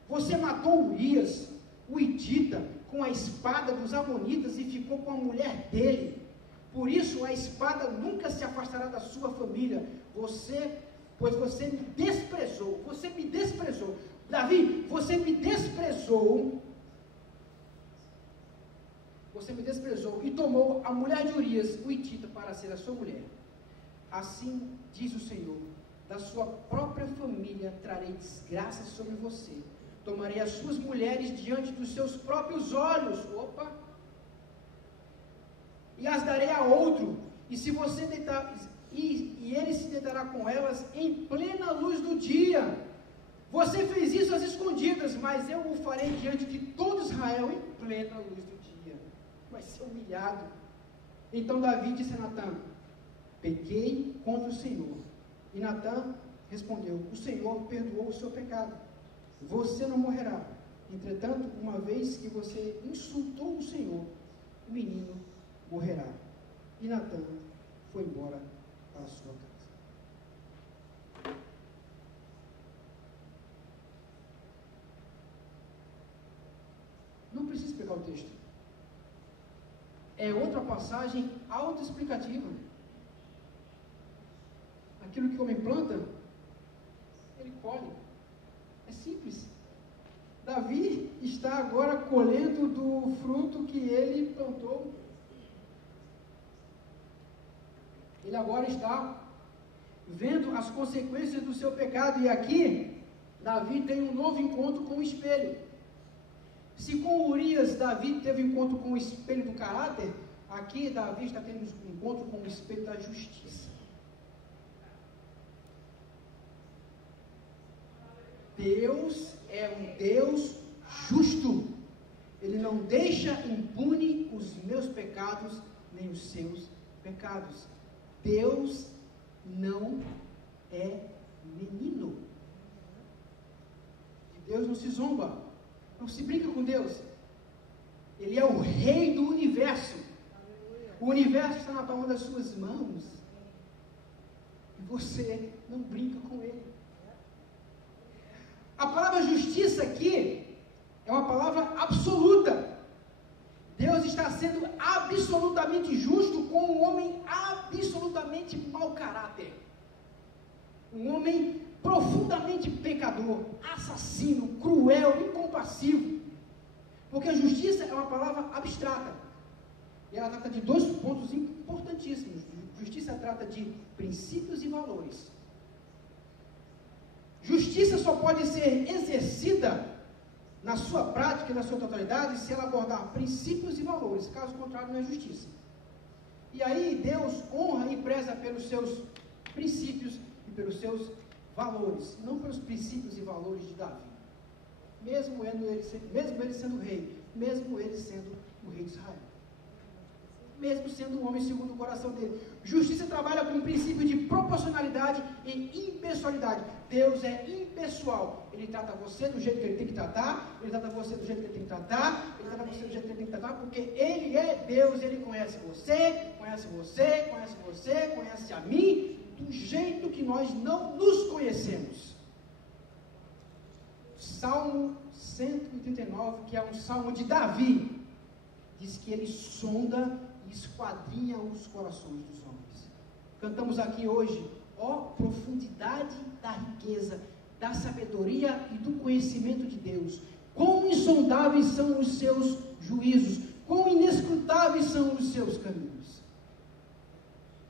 Você matou Urias, o hitita, com a espada dos amonitas e ficou com a mulher dele. Por isso a espada nunca se afastará da sua família. Pois você me desprezou. Você me desprezou. Davi, você me desprezou. Você me desprezou e tomou a mulher de Urias, o hitita, para ser a sua mulher. Assim diz o Senhor, da sua própria família trarei desgraça sobre você. Tomarei as suas mulheres diante dos seus próprios olhos. Opa! E as darei a outro. E se você deitar, e ele se deitará com elas em plena luz do dia. Você fez isso às escondidas, mas eu o farei diante de todo Israel em plena luz do dia. Vai ser humilhado. Então Davi disse a Natã, pequei contra o Senhor. E Natã respondeu, o Senhor perdoou o seu pecado. Você não morrerá. Entretanto, uma vez que você insultou o Senhor, o menino morrerá. E Natã foi embora para a sua casa. Não precisa explicar o texto. É outra passagem autoexplicativa. Aquilo que o homem planta, ele colhe. É simples. Davi está agora colhendo do fruto que ele plantou. Ele agora está vendo as consequências do seu pecado. E aqui, Davi tem um novo encontro com o espelho. Se com Urias, Davi teve um encontro com o espelho do caráter, Aqui Davi está tendo um encontro com o espelho da justiça. Deus é um Deus justo. Ele não deixa impune os meus pecados, nem os seus pecados. Deus não é menino. De Deus não se zomba, não se brinca com Deus. Ele é o rei do universo. O universo está na palma das suas mãos. E você não brinca com ele. A palavra justiça aqui é uma palavra absoluta. Deus está sendo absolutamente justo com um homem absolutamente mau caráter. Um homem profundamente pecador, assassino, cruel, incompassivo. Porque a justiça é uma palavra abstrata. E ela trata de dois pontos importantíssimos. Justiça trata de princípios e valores. Justiça só pode ser exercida na sua prática e na sua totalidade se ela abordar princípios e valores. Caso contrário, não é justiça. E aí Deus honra e preza pelos seus princípios e pelos seus valores, não pelos princípios e valores de Davi. Mesmo ele sendo rei, mesmo ele sendo o rei de Israel. Mesmo sendo um homem segundo o coração dele. Justiça trabalha com o princípio de proporcionalidade e impessoalidade. Deus é impessoal. Ele trata você do jeito que ele tem que tratar, ele trata você do jeito que ele tem que tratar, ele trata você do jeito que ele tem que tratar, porque ele é Deus, ele conhece você, conhece você, conhece você, conhece a mim, do jeito que nós não nos conhecemos. Salmo 139, que é um salmo de Davi, diz que ele sonda e esquadrinha os corações dos homens. Cantamos aqui hoje, ó profundidade da riqueza, da sabedoria e do conhecimento de Deus. Quão insondáveis são os seus juízos, quão inescrutáveis são os seus caminhos.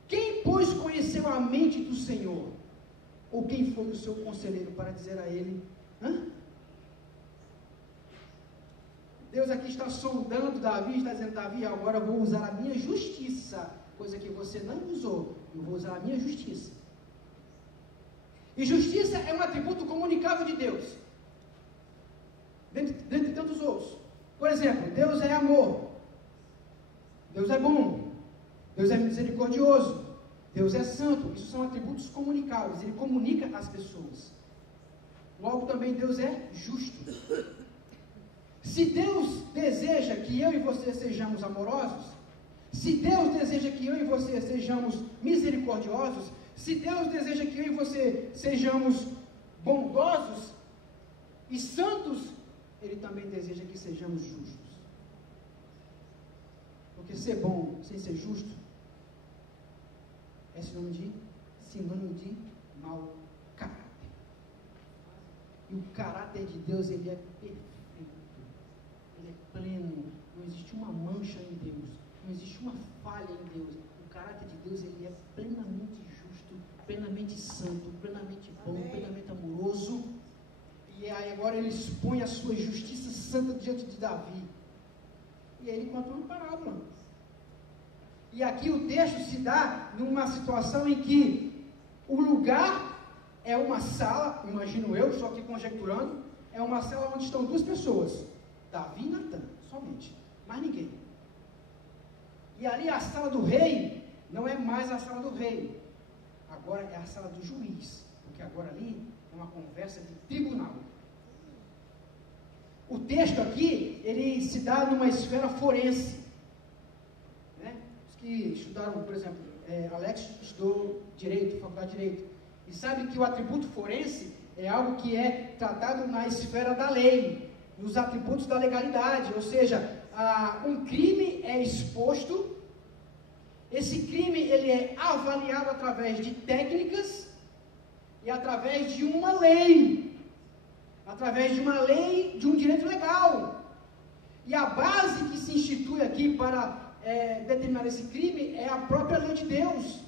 Quem, pois, conheceu a mente do Senhor? Ou quem foi o seu conselheiro para dizer a ele, Deus aqui está sondando Davi, está dizendo, Davi, agora eu vou usar a minha justiça, coisa que você não usou, eu vou usar a minha justiça. E justiça é um atributo comunicável de Deus, dentre tantos outros. Por exemplo, Deus é amor, Deus é bom, Deus é misericordioso, Deus é santo. Isso são atributos comunicáveis, ele comunica às pessoas. Logo também Deus é justo. Se Deus deseja que eu e você sejamos amorosos, se Deus deseja que eu e você sejamos misericordiosos, se Deus deseja que eu e você sejamos bondosos e santos, Ele também deseja que sejamos justos. Porque ser bom sem ser justo é sinônimo de mau caráter. E o caráter de Deus, ele é perfeito. Ele é pleno, não existe uma mancha em Deus, não existe uma falha em Deus. O caráter de Deus, ele é plenamente justo, plenamente santo, plenamente bom, plenamente amoroso. E aí agora ele expõe a sua justiça santa diante de Davi. E aí ele conta uma parábola. E aqui o texto se dá numa situação em que o lugar é uma sala, imagino eu, estou aqui conjecturando, é uma sala onde estão duas pessoas, Davi e Natan, somente, mais ninguém. E ali a sala do rei não é mais a sala do rei, agora é a sala do juiz, porque agora ali é uma conversa de tribunal. O texto aqui, ele se dá numa esfera forense, né? Os que estudaram, por exemplo, Alex estudou Direito, Faculdade de Direito, e sabe que o atributo forense é algo que é tratado na esfera da lei, nos atributos da legalidade, ou seja, um crime é exposto, esse crime ele é avaliado através de técnicas e através de uma lei, de um direito legal. E a base que se institui aqui para determinar esse crime é a própria lei de Deus.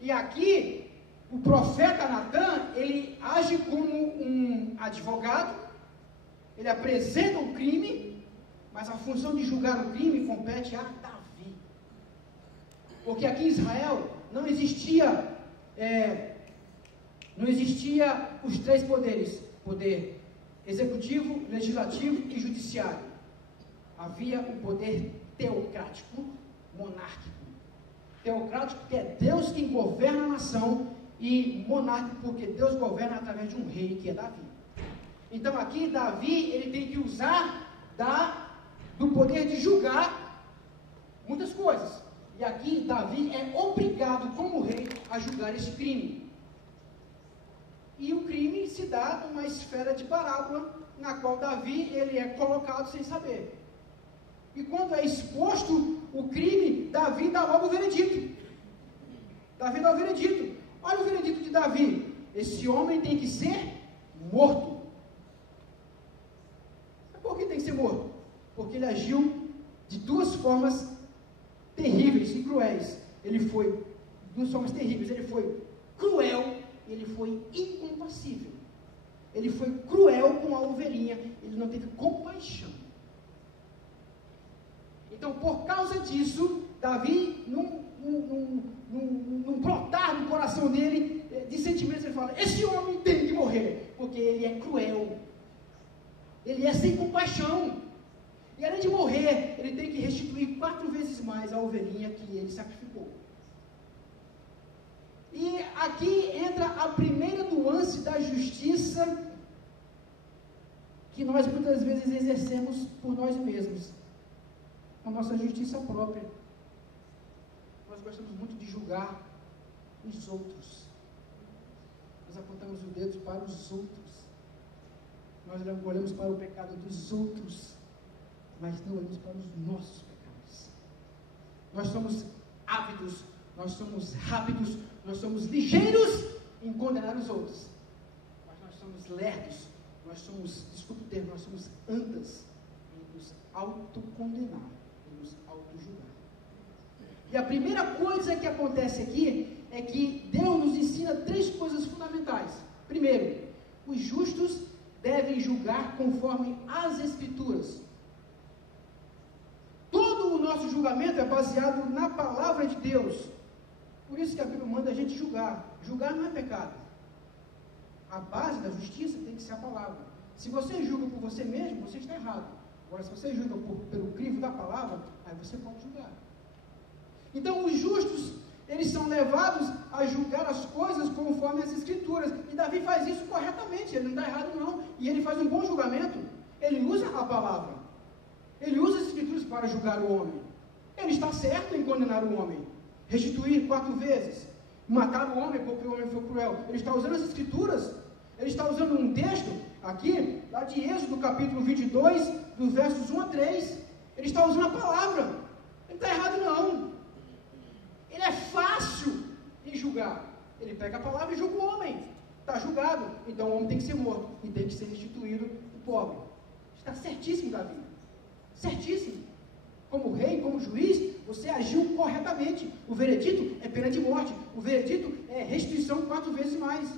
E aqui, o profeta Natan, ele age como um advogado, ele apresenta o crime, mas a função de julgar o crime compete a Davi. Porque aqui em Israel não existia os três poderes: poder executivo, legislativo e judiciário. Havia o poder teocrático, monárquico. Teocrático porque é Deus quem governa a nação, e monárquico porque Deus governa através de um rei, que é Davi. Então aqui Davi, ele tem que usar do poder de julgar muitas coisas. E aqui Davi é obrigado como rei a julgar esse crime. E o crime se dá numa esfera de parábola, na qual Davi, ele é colocado sem saber. E quando é exposto o crime, Davi dá logo o veredito. Davi dá o veredito. Olha o veredito de Davi: esse homem tem que ser morto. Por que tem que ser morto? Porque ele agiu de duas formas terríveis e cruéis. Ele foi, duas formas terríveis, ele foi cruel e ele foi incompassível. Ele foi cruel com a ovelhinha, ele não teve compaixão. Então, por causa disso, Davi, num brotar no coração dele de sentimentos, ele fala: esse homem tem que morrer, porque ele é cruel, ele é sem compaixão. E além de morrer, ele tem que restituir 4 vezes mais a ovelhinha que ele sacrificou. E aqui entra a primeira nuance da justiça que nós muitas vezes exercemos por nós mesmos, a nossa justiça própria. Nós gostamos muito de julgar os outros. Nós apontamos o dedo para os outros. Nós olhamos para o pecado dos outros, mas não olhamos para os nossos pecados. Nós somos ávidos, nós somos rápidos, nós somos ligeiros em condenar os outros, mas nós somos lerdos, nós somos, desculpe o termo, nós somos andas em nos autocondenar, em nos autojulgar. E a primeira coisa que acontece aqui é que Deus nos ensina 3 coisas fundamentais. Primeiro, os justos devem julgar conforme as Escrituras. Todo o nosso julgamento é baseado na palavra de Deus. Por isso que a Bíblia manda a gente julgar. Julgar não é pecado. A base da justiça tem que ser a palavra. Se você julga por você mesmo, você está errado. Agora, se você julga pelo crivo da palavra, aí você pode julgar. Então, os justos, eles são levados a julgar as coisas conforme as Escrituras. E Davi faz isso corretamente, ele não está errado não. E ele faz um bom julgamento. Ele usa a palavra. Ele usa as Escrituras para julgar o homem. Ele está certo em condenar o homem. Restituir 4 vezes. Matar o homem porque o homem foi cruel. Ele está usando as Escrituras. Ele está usando um texto aqui, lá de Êxodo, capítulo 22, dos versos 1 a 3. Ele está usando a palavra. Ele está errado não. Ele é fácil em julgar. Ele pega a palavra e julga o homem. Está julgado. Então o homem tem que ser morto. E tem que ser restituído o pobre. Está certíssimo, Davi. Certíssimo. Como rei, como juiz, você agiu corretamente. O veredito é pena de morte. O veredito é restituição 4 vezes mais.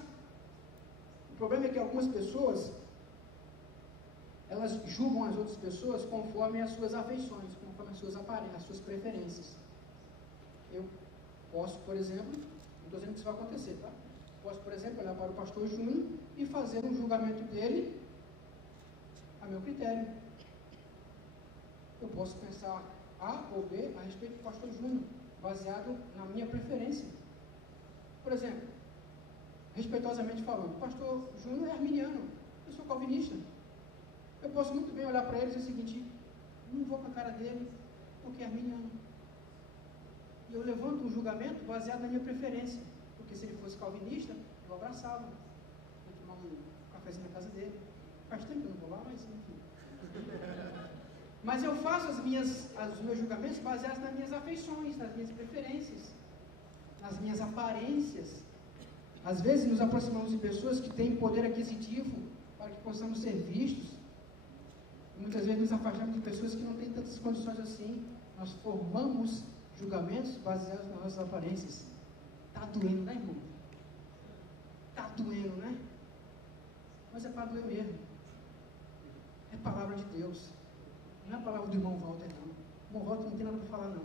O problema é que algumas pessoas, elas julgam as outras pessoas conforme as suas afeições, conforme as suas aparências, as suas preferências. Eu posso, por exemplo, não estou dizendo que isso vai acontecer, tá? Posso, por exemplo, olhar para o pastor Júnior e fazer um julgamento dele a meu critério. Eu posso pensar A ou B a respeito do pastor Júnior, baseado na minha preferência. Por exemplo, respeitosamente falando, o pastor Júnior é arminiano, eu sou calvinista. Eu posso muito bem olhar para ele e dizer o seguinte: não vou com a cara dele, porque é arminiano. E eu levanto um julgamento baseado na minha preferência, porque se ele fosse calvinista, eu abraçava, eu tomar um cafezinho na casa dele. Faz tempo que eu não vou lá, mas enfim. Mas eu faço os meus julgamentos baseados nas minhas afeições, nas minhas preferências, nas minhas aparências. Às vezes nos aproximamos de pessoas que têm poder aquisitivo para que possamos ser vistos. E muitas vezes nos afastamos de pessoas que não têm tantas condições assim. Nós formamos julgamentos baseados nas nossas aparências. Está doendo, né, irmão? Está doendo, né? Mas é para doer mesmo. É palavra de Deus. Não é a palavra do irmão Walter, não. O irmão Walter não tem nada para falar, não.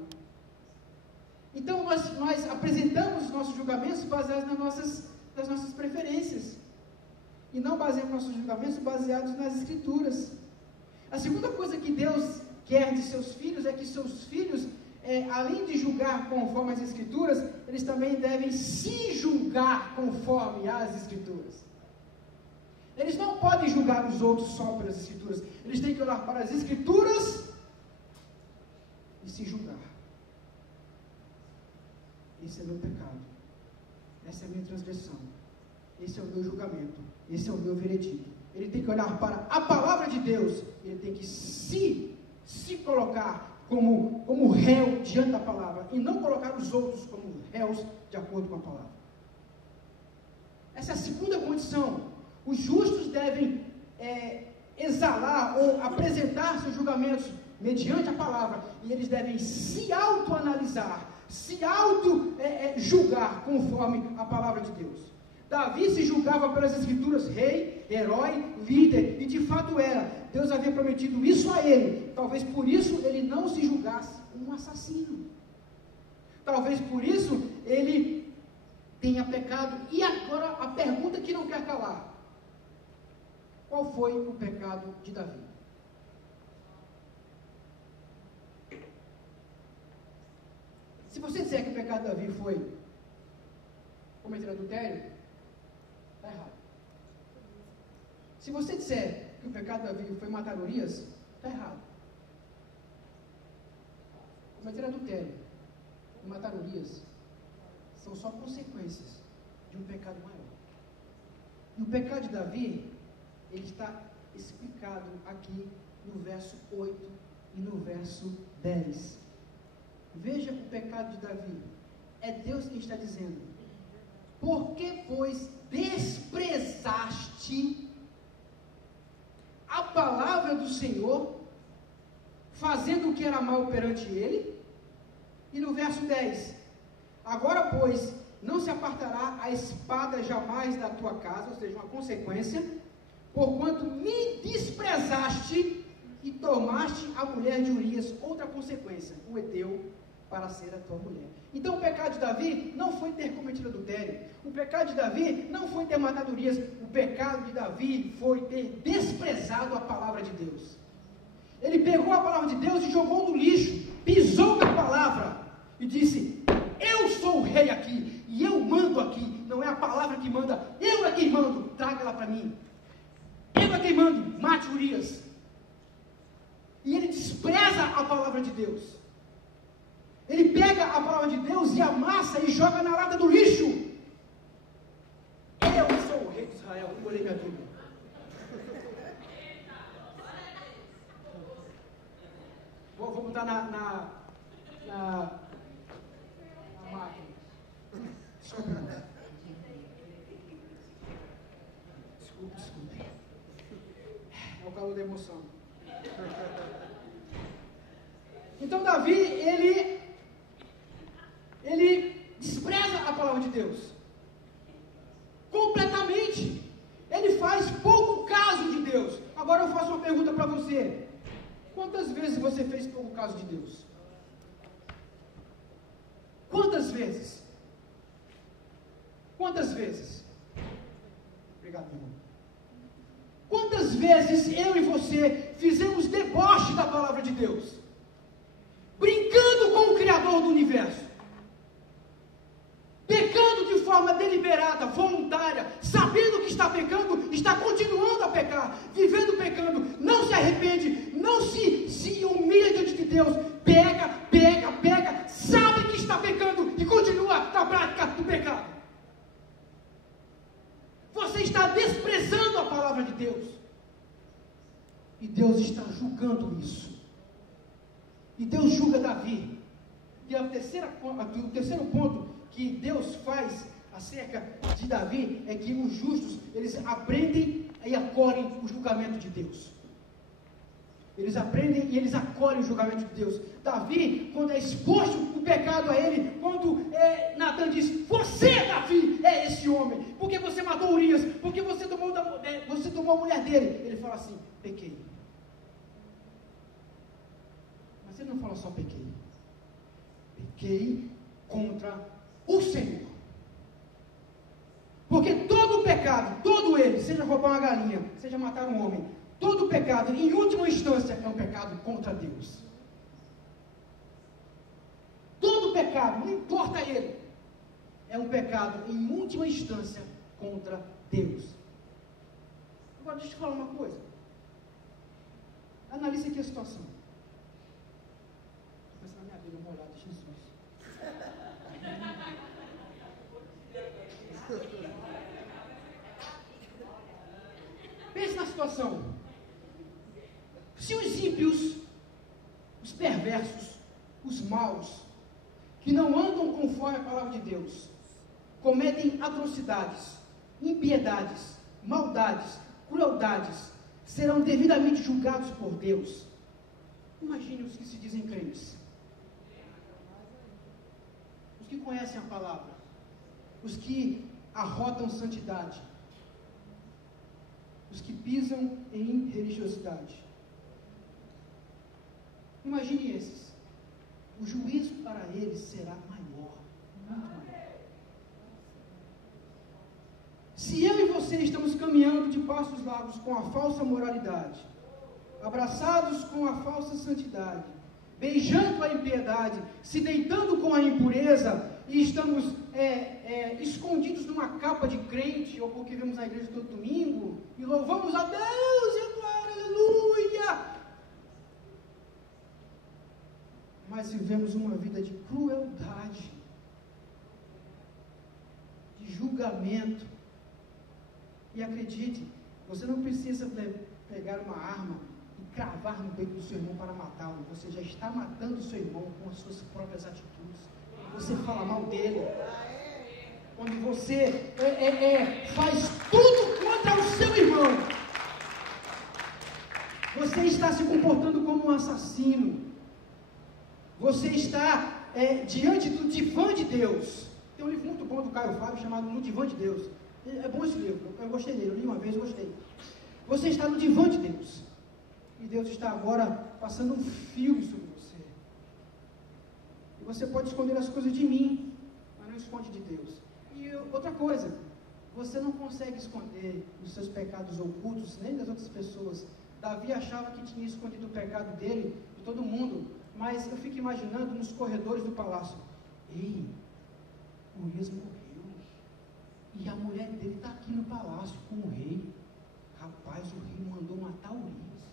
Então nós apresentamos os nossos julgamentos baseados nas nossas preferências. E não baseamos nossos julgamentos baseados nas Escrituras. A segunda coisa que Deus quer de seus filhos é que seus filhos, além de julgar conforme as Escrituras, eles também devem se julgar conforme as Escrituras. Eles não podem julgar os outros só pelas Escrituras. Eles têm que olhar para as Escrituras e se julgar. Esse é meu pecado. Essa é a minha transgressão. Esse é o meu julgamento. Esse é o meu veredito. Ele tem que olhar para a palavra de Deus. Ele tem que se colocar como réu diante da palavra. E não colocar os outros como réus de acordo com a palavra. Essa é a segunda condição. Os justos devem exalar ou apresentar seus julgamentos mediante a palavra. E eles devem se autoanalisar, se auto-julgar conforme a palavra de Deus. Davi se julgava pelas Escrituras rei, herói, líder, e de fato era. Deus havia prometido isso a ele. Talvez por isso ele não se julgasse um assassino. Talvez por isso ele tenha pecado. E agora a pergunta que não quer calar: qual foi o pecado de Davi? Se você disser que o pecado de Davi foi cometer adultério, está errado. Se você disser que o pecado de Davi foi matar Urias, está errado. Cometer adultério e matar Urias são só consequências de um pecado maior. E o pecado de Davi, ele está explicado aqui no verso 8 e no verso 10. Veja o pecado de Davi. É Deus quem está dizendo: por que, pois, desprezaste a palavra do Senhor, fazendo o que era mal perante ele? E no verso 10: agora, pois, não se apartará a espada jamais da tua casa, ou seja, uma consequência, porquanto me desprezaste e tomaste a mulher de Urias, outra consequência, o Eteu, para ser a tua mulher. Então o pecado de Davi não foi ter cometido adultério. O pecado de Davi não foi ter matado Urias. O pecado de Davi foi ter desprezado a palavra de Deus. Ele pegou a palavra de Deus e jogou no lixo, pisou na palavra e disse: eu sou o rei aqui, e eu mando aqui. Não é a palavra que manda, eu é quem mando, traga ela para mim. Eu é quem mando, mate Urias. E ele despreza a palavra de Deus. Ele pega a palavra de Deus e amassa e joga na lata do lixo. Eu sou o rei de Israel. Eu olhei minha Bíblia. Vou botar na máquina. Desculpe. É o calor da emoção. Então Davi, ele despreza a palavra de Deus completamente. Ele faz pouco caso de Deus. Agora eu faço uma pergunta para você: quantas vezes você fez pouco caso de Deus? Quantas vezes? Quantas vezes? Obrigado, meu irmão. Quantas vezes eu e você fizemos deboche da palavra de Deus? Brincando com o Criador do Universo, pecando de forma deliberada, voluntária, sabendo que está pecando, está continuando a pecar, vivendo pecando, não se arrepende, não se humilha diante de Deus, pega, sabe que está pecando e continua na prática do pecado. Você está desprezando a palavra de Deus, e Deus está julgando isso. E Deus julga Davi. E o terceiro ponto que Deus faz acerca de Davi é que os justos, eles aprendem e acolhem o julgamento de Deus. Eles aprendem e eles acolhem o julgamento de Deus. Davi, quando é exposto o pecado a ele, quando Natan diz: você, Davi, é esse homem, porque você matou Urias, porque você tomou a mulher dele, ele fala assim: pequei. Mas ele não fala só pequei. Pequei contra o Senhor. Porque todo pecado, todo ele, seja roubar uma galinha, seja matar um homem, todo pecado, em última instância, é um pecado contra Deus. Todo pecado, não importa ele, é um pecado, em última instância, contra Deus. Agora, deixa eu te falar uma coisa. Analise aqui a situação. Estou pensando na minha vida molhada, Jesus. Pense na situação. Se os ímpios, os perversos, os maus, que não andam conforme a palavra de Deus, cometem atrocidades, impiedades, maldades, crueldades, serão devidamente julgados por Deus. Imagine os que se dizem crentes, os que conhecem a palavra, os que arrotam santidade, os que pisam em religiosidade. Imagine esses. O juízo para eles será maior, muito maior. Se eu e você estamos caminhando de passos largos com a falsa moralidade, abraçados com a falsa santidade, beijando a impiedade, se deitando com a impureza, e estamos escondidos numa capa de crente, ou porque vemos na igreja todo domingo, e louvamos a Deus, e glória, aleluia, mas vivemos uma vida de crueldade, de julgamento. E acredite, você não precisa pegar uma arma e cravar no peito do seu irmão para matá-lo. Você já está matando o seu irmão com as suas próprias atitudes. Você fala mal dele. Quando você faz tudo contra o seu irmão, você está se comportando como um assassino. Você está diante do divã de Deus. Tem um livro muito bom do Caio Fábio chamado No Divã de Deus. É bom esse livro, eu gostei dele, eu li uma vez, gostei. Você está no divã de Deus. E Deus está agora passando um filme sobre você. E você pode esconder as coisas de mim, mas não esconde de Deus. E outra coisa, você não consegue esconder os seus pecados ocultos, nem das outras pessoas. Davi achava que tinha escondido o pecado dele, de todo mundo, mas eu fico imaginando nos corredores do palácio. Ei, Urias morreu. E a mulher dele está aqui no palácio com o rei. Rapaz, o rei mandou matar Urias.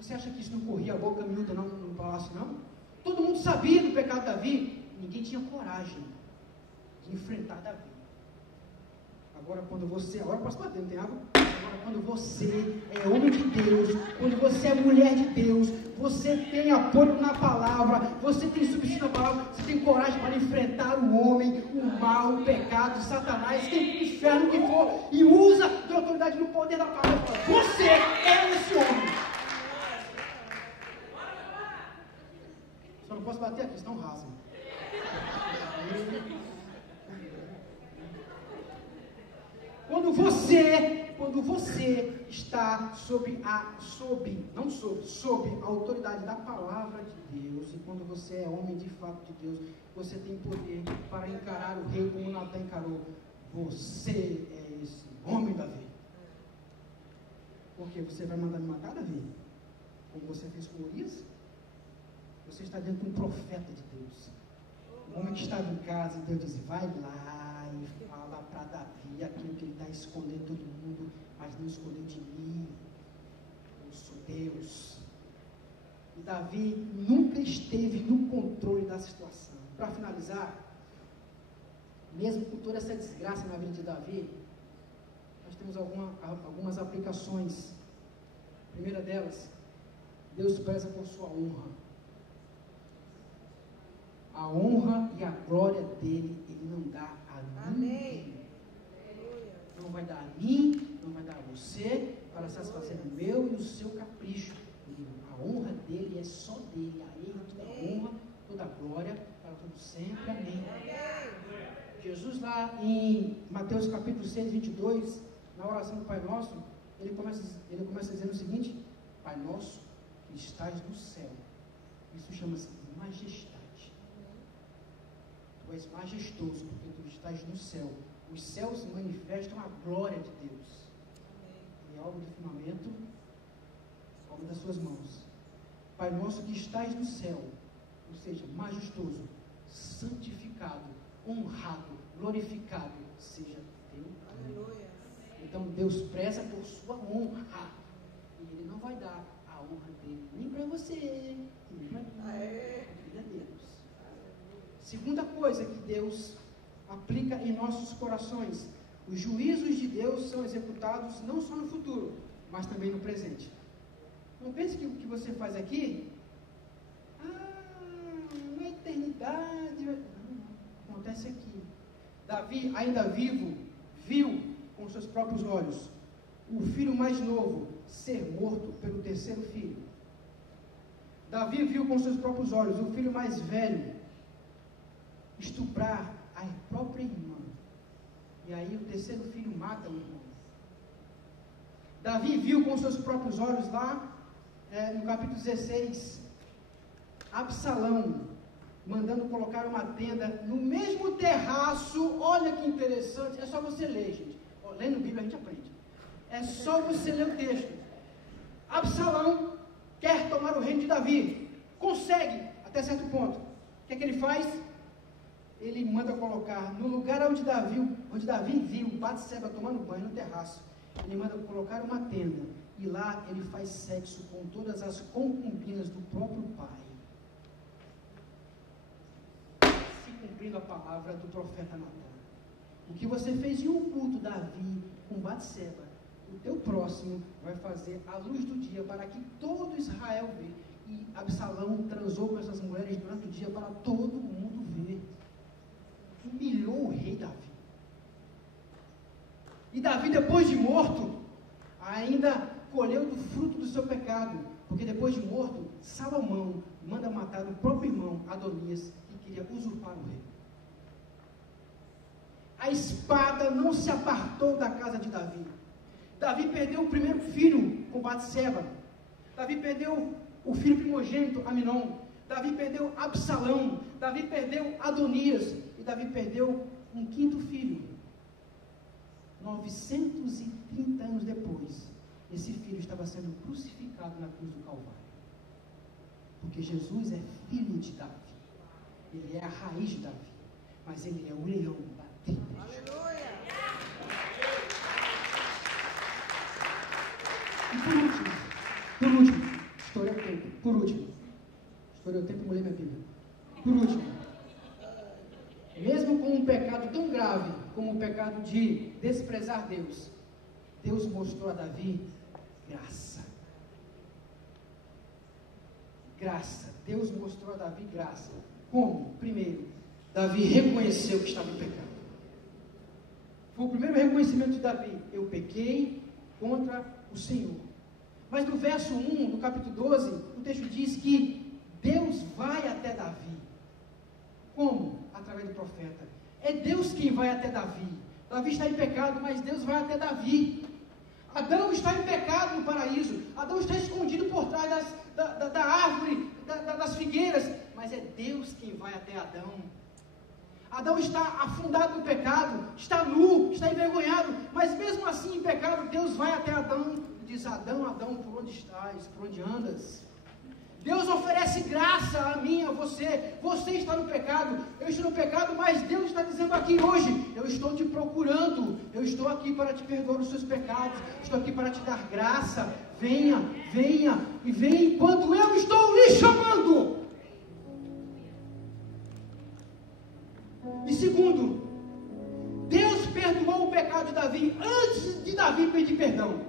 Você acha que isso não corria a boca miúda não, no palácio, não? Todo mundo sabia do pecado de Davi. Ninguém tinha coragem de enfrentar Davi. Agora quando você... Agora eu posso bater, não tem água? Agora quando você é homem de Deus, quando você é mulher de Deus, você tem apoio na palavra, você tem subsídio na palavra, você tem coragem para enfrentar o homem, o mal, o pecado, Satanás, quem, o inferno que for, e usa de autoridade no poder da palavra. Você é esse homem. Só não posso bater aqui, senão rasga. Quando você está sob a autoridade da palavra de Deus, e quando você é homem de fato de Deus, você tem poder para encarar o rei como Natan encarou. Você é esse homem, Davi. Porque você vai mandar me matar, Davi? Como você fez com Urias? Você está dentro de um profeta de Deus. Um homem que estava em casa, e Deus diz, vai lá e fala para Davi aquilo que ele está escondendo todo mundo, mas não escondeu de mim. Eu sou Deus. E Davi nunca esteve no controle da situação. Para finalizar, mesmo com toda essa desgraça na vida de Davi, nós temos algumas aplicações. A primeira delas, Deus preza por sua honra. A honra e a glória dele, ele não dá a ninguém. Não vai dar a mim, não vai dar a você, para satisfazer o meu e o seu capricho. A honra dele é só dele. A ele toda a honra, toda a glória, para todo sempre. Amém. Jesus lá em Mateus capítulo 6, 22, na oração do Pai Nosso, ele começa dizendo o seguinte: Pai Nosso que estás no céu. Isso chama-se majestade. Tu és majestoso, porque tu estás no céu. Os céus manifestam a glória de Deus. E a obra do firmamento, a obra das suas mãos. Pai nosso que estás no céu, ou seja, majestoso, santificado, honrado, glorificado, seja teu nome. Então Deus preza por sua honra. E Ele não vai dar a honra dele nem para você, nem para mim. Ele é Deus. Segunda coisa que Deus aplica em nossos corações: os juízos de Deus são executados não só no futuro, mas também no presente. Não pense que o que você faz aqui, na eternidade, não, acontece aqui. Davi, ainda vivo, viu com seus próprios olhos o filho mais novo ser morto pelo terceiro filho. Davi viu com seus próprios olhos o filho mais velho estuprar a própria irmã. E aí o terceiro filho mata o irmão. Davi viu com seus próprios olhos lá, no capítulo 16, Absalão mandando colocar uma tenda no mesmo terraço. Olha que interessante, é só você ler, gente. Lendo Bíblia a gente aprende. É só você ler o texto. Absalão quer tomar o reino de Davi. Consegue, até certo ponto. O que é que ele faz? Ele manda colocar no lugar onde Davi viu Batseba tomando banho no terraço. Ele manda colocar uma tenda. E lá ele faz sexo com todas as concubinas do próprio pai. Se cumprindo a palavra do profeta Natan. O que você fez em um culto, Davi, com Batseba, o teu próximo vai fazer à luz do dia, para que todo Israel vê. E Absalão transou com essas mulheres durante o dia para todo mundo ver. Humilhou o rei Davi. E Davi, depois de morto, ainda colheu do fruto do seu pecado, porque depois de morto, Salomão manda matar o próprio irmão Adonias, que queria usurpar o rei. A espada não se apartou da casa de Davi. Davi perdeu o primeiro filho com Batseba. Davi perdeu o filho primogênito, Aminon. Davi perdeu Absalão. Davi perdeu Adonias. E Davi perdeu um quinto filho. 930 anos depois, esse filho estava sendo crucificado na cruz do Calvário. Porque Jesus é filho de Davi. Ele é a raiz de Davi. Mas ele é o leão da tribo de Judá. Aleluia! E por último, estourei o tempo. Estourei o tempo e molhei minha Bíblia. Por último, mesmo com um pecado tão grave como o pecado de desprezar Deus, Deus mostrou a Davi graça. Graça. Deus mostrou a Davi graça. Como? Primeiro, Davi reconheceu que estava em pecado. Foi o primeiro reconhecimento de Davi. Eu pequei contra o Senhor. Mas no verso 1 do capítulo 12, o texto diz que Deus vai até Davi. Como? Através do profeta. É Deus quem vai até Davi. Davi está em pecado, mas Deus vai até Davi. Adão está em pecado no paraíso. Adão está escondido por trás da árvore, das figueiras. Mas é Deus quem vai até Adão. Adão está afundado no pecado, está nu, está envergonhado. Mas mesmo assim em pecado, Deus vai até Adão e diz: Adão, Adão, por onde estás? Por onde andas? Deus oferece graça a mim, a você. Você está no pecado, eu estou no pecado, mas Deus está dizendo aqui hoje: eu estou te procurando, eu estou aqui para te perdoar os seus pecados, estou aqui para te dar graça. Venha, venha e venha enquanto eu estou lhe chamando. E segundo, Deus perdoou o pecado de Davi antes de Davi pedir perdão.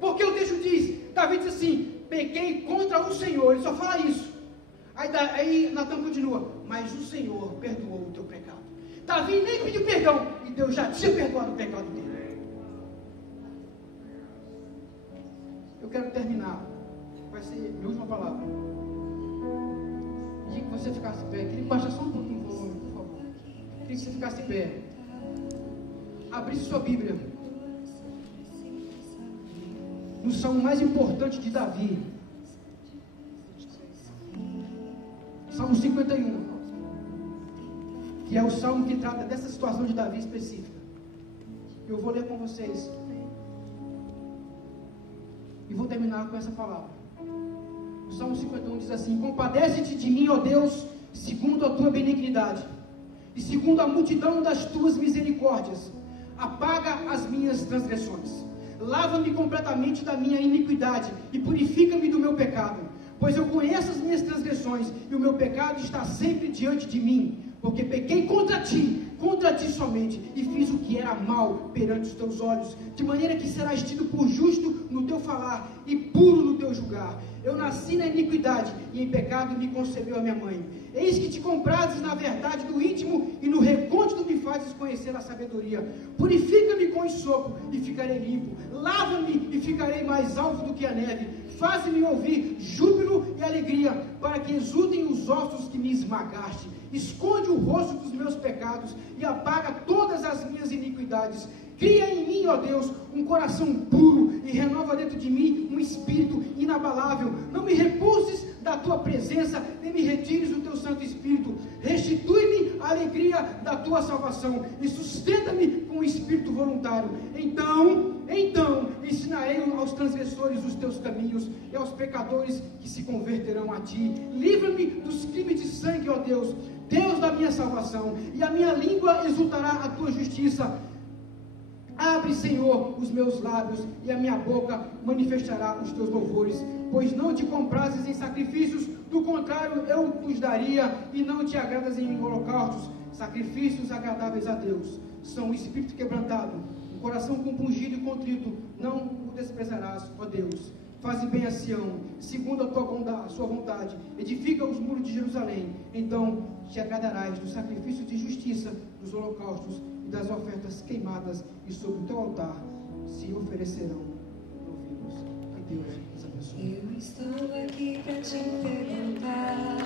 Porque o texto diz, Davi diz assim: pequei contra o Senhor. Ele só fala isso. Aí Natan continua: mas o Senhor perdoou o teu pecado. Davi nem pediu perdão, e Deus já tinha perdoado o pecado dele. Eu quero terminar. Vai ser minha última palavra. Queria que você ficasse de pé. Queria que baixasse só um pouquinho o volume, por favor. Queria que você ficasse de pé. Abrisse sua Bíblia no salmo mais importante de Davi, Salmo 51. que é o salmo que trata dessa situação de Davi específica. Eu vou ler com vocês e vou terminar com essa palavra. O Salmo 51 diz assim: compadece-te de mim, ó Deus, segundo a tua benignidade e segundo a multidão das tuas misericórdias, apaga as minhas transgressões, lava-me completamente da minha iniquidade e purifica-me do meu pecado, pois eu conheço as minhas transgressões e o meu pecado está sempre diante de mim, porque pequei contra ti somente, e fiz o que era mal perante os teus olhos, de maneira que serás tido por justo no teu falar e puro no teu julgar. Eu nasci na iniquidade, e em pecado me concebeu a minha mãe. Eis que te comprases na verdade do íntimo, e no recôndito me fazes conhecer a sabedoria. Purifica-me com ensopo, e ficarei limpo. Lava-me, e ficarei mais alvo do que a neve. Faze-me ouvir júbilo e alegria, para que exultem os ossos que me esmagaste. Esconde o rosto dos meus pecados e apaga todas as minhas iniquidades. Cria em mim, ó Deus, um coração puro e renova dentro de mim um espírito inabalável. Não me repulses da tua presença, nem me retires o teu Santo Espírito. Restitui-me a alegria da tua salvação e sustenta-me com o espírito voluntário. Então ensinarei aos transgressores os teus caminhos e aos pecadores que se converterão a ti. Livra-me dos crimes de sangue, ó Deus, Deus da minha salvação, e a minha língua exultará a tua justiça. Abre, Senhor, os meus lábios, e a minha boca manifestará os teus louvores, pois não te comprases em sacrifícios, do contrário eu os daria, e não te agradas em holocaustos. Sacrifícios agradáveis a Deus são o espírito quebrantado, o coração compungido e contrito, não o desprezarás, ó Deus. Faze bem a Sião, segundo a sua vontade, edifica os muros de Jerusalém. Então te agradarás do sacrifício de justiça, dos holocaustos e das ofertas queimadas, e sobre o teu altar se oferecerão novilhos. Que Deus nos abençoe. Eu estou aqui para te perguntar.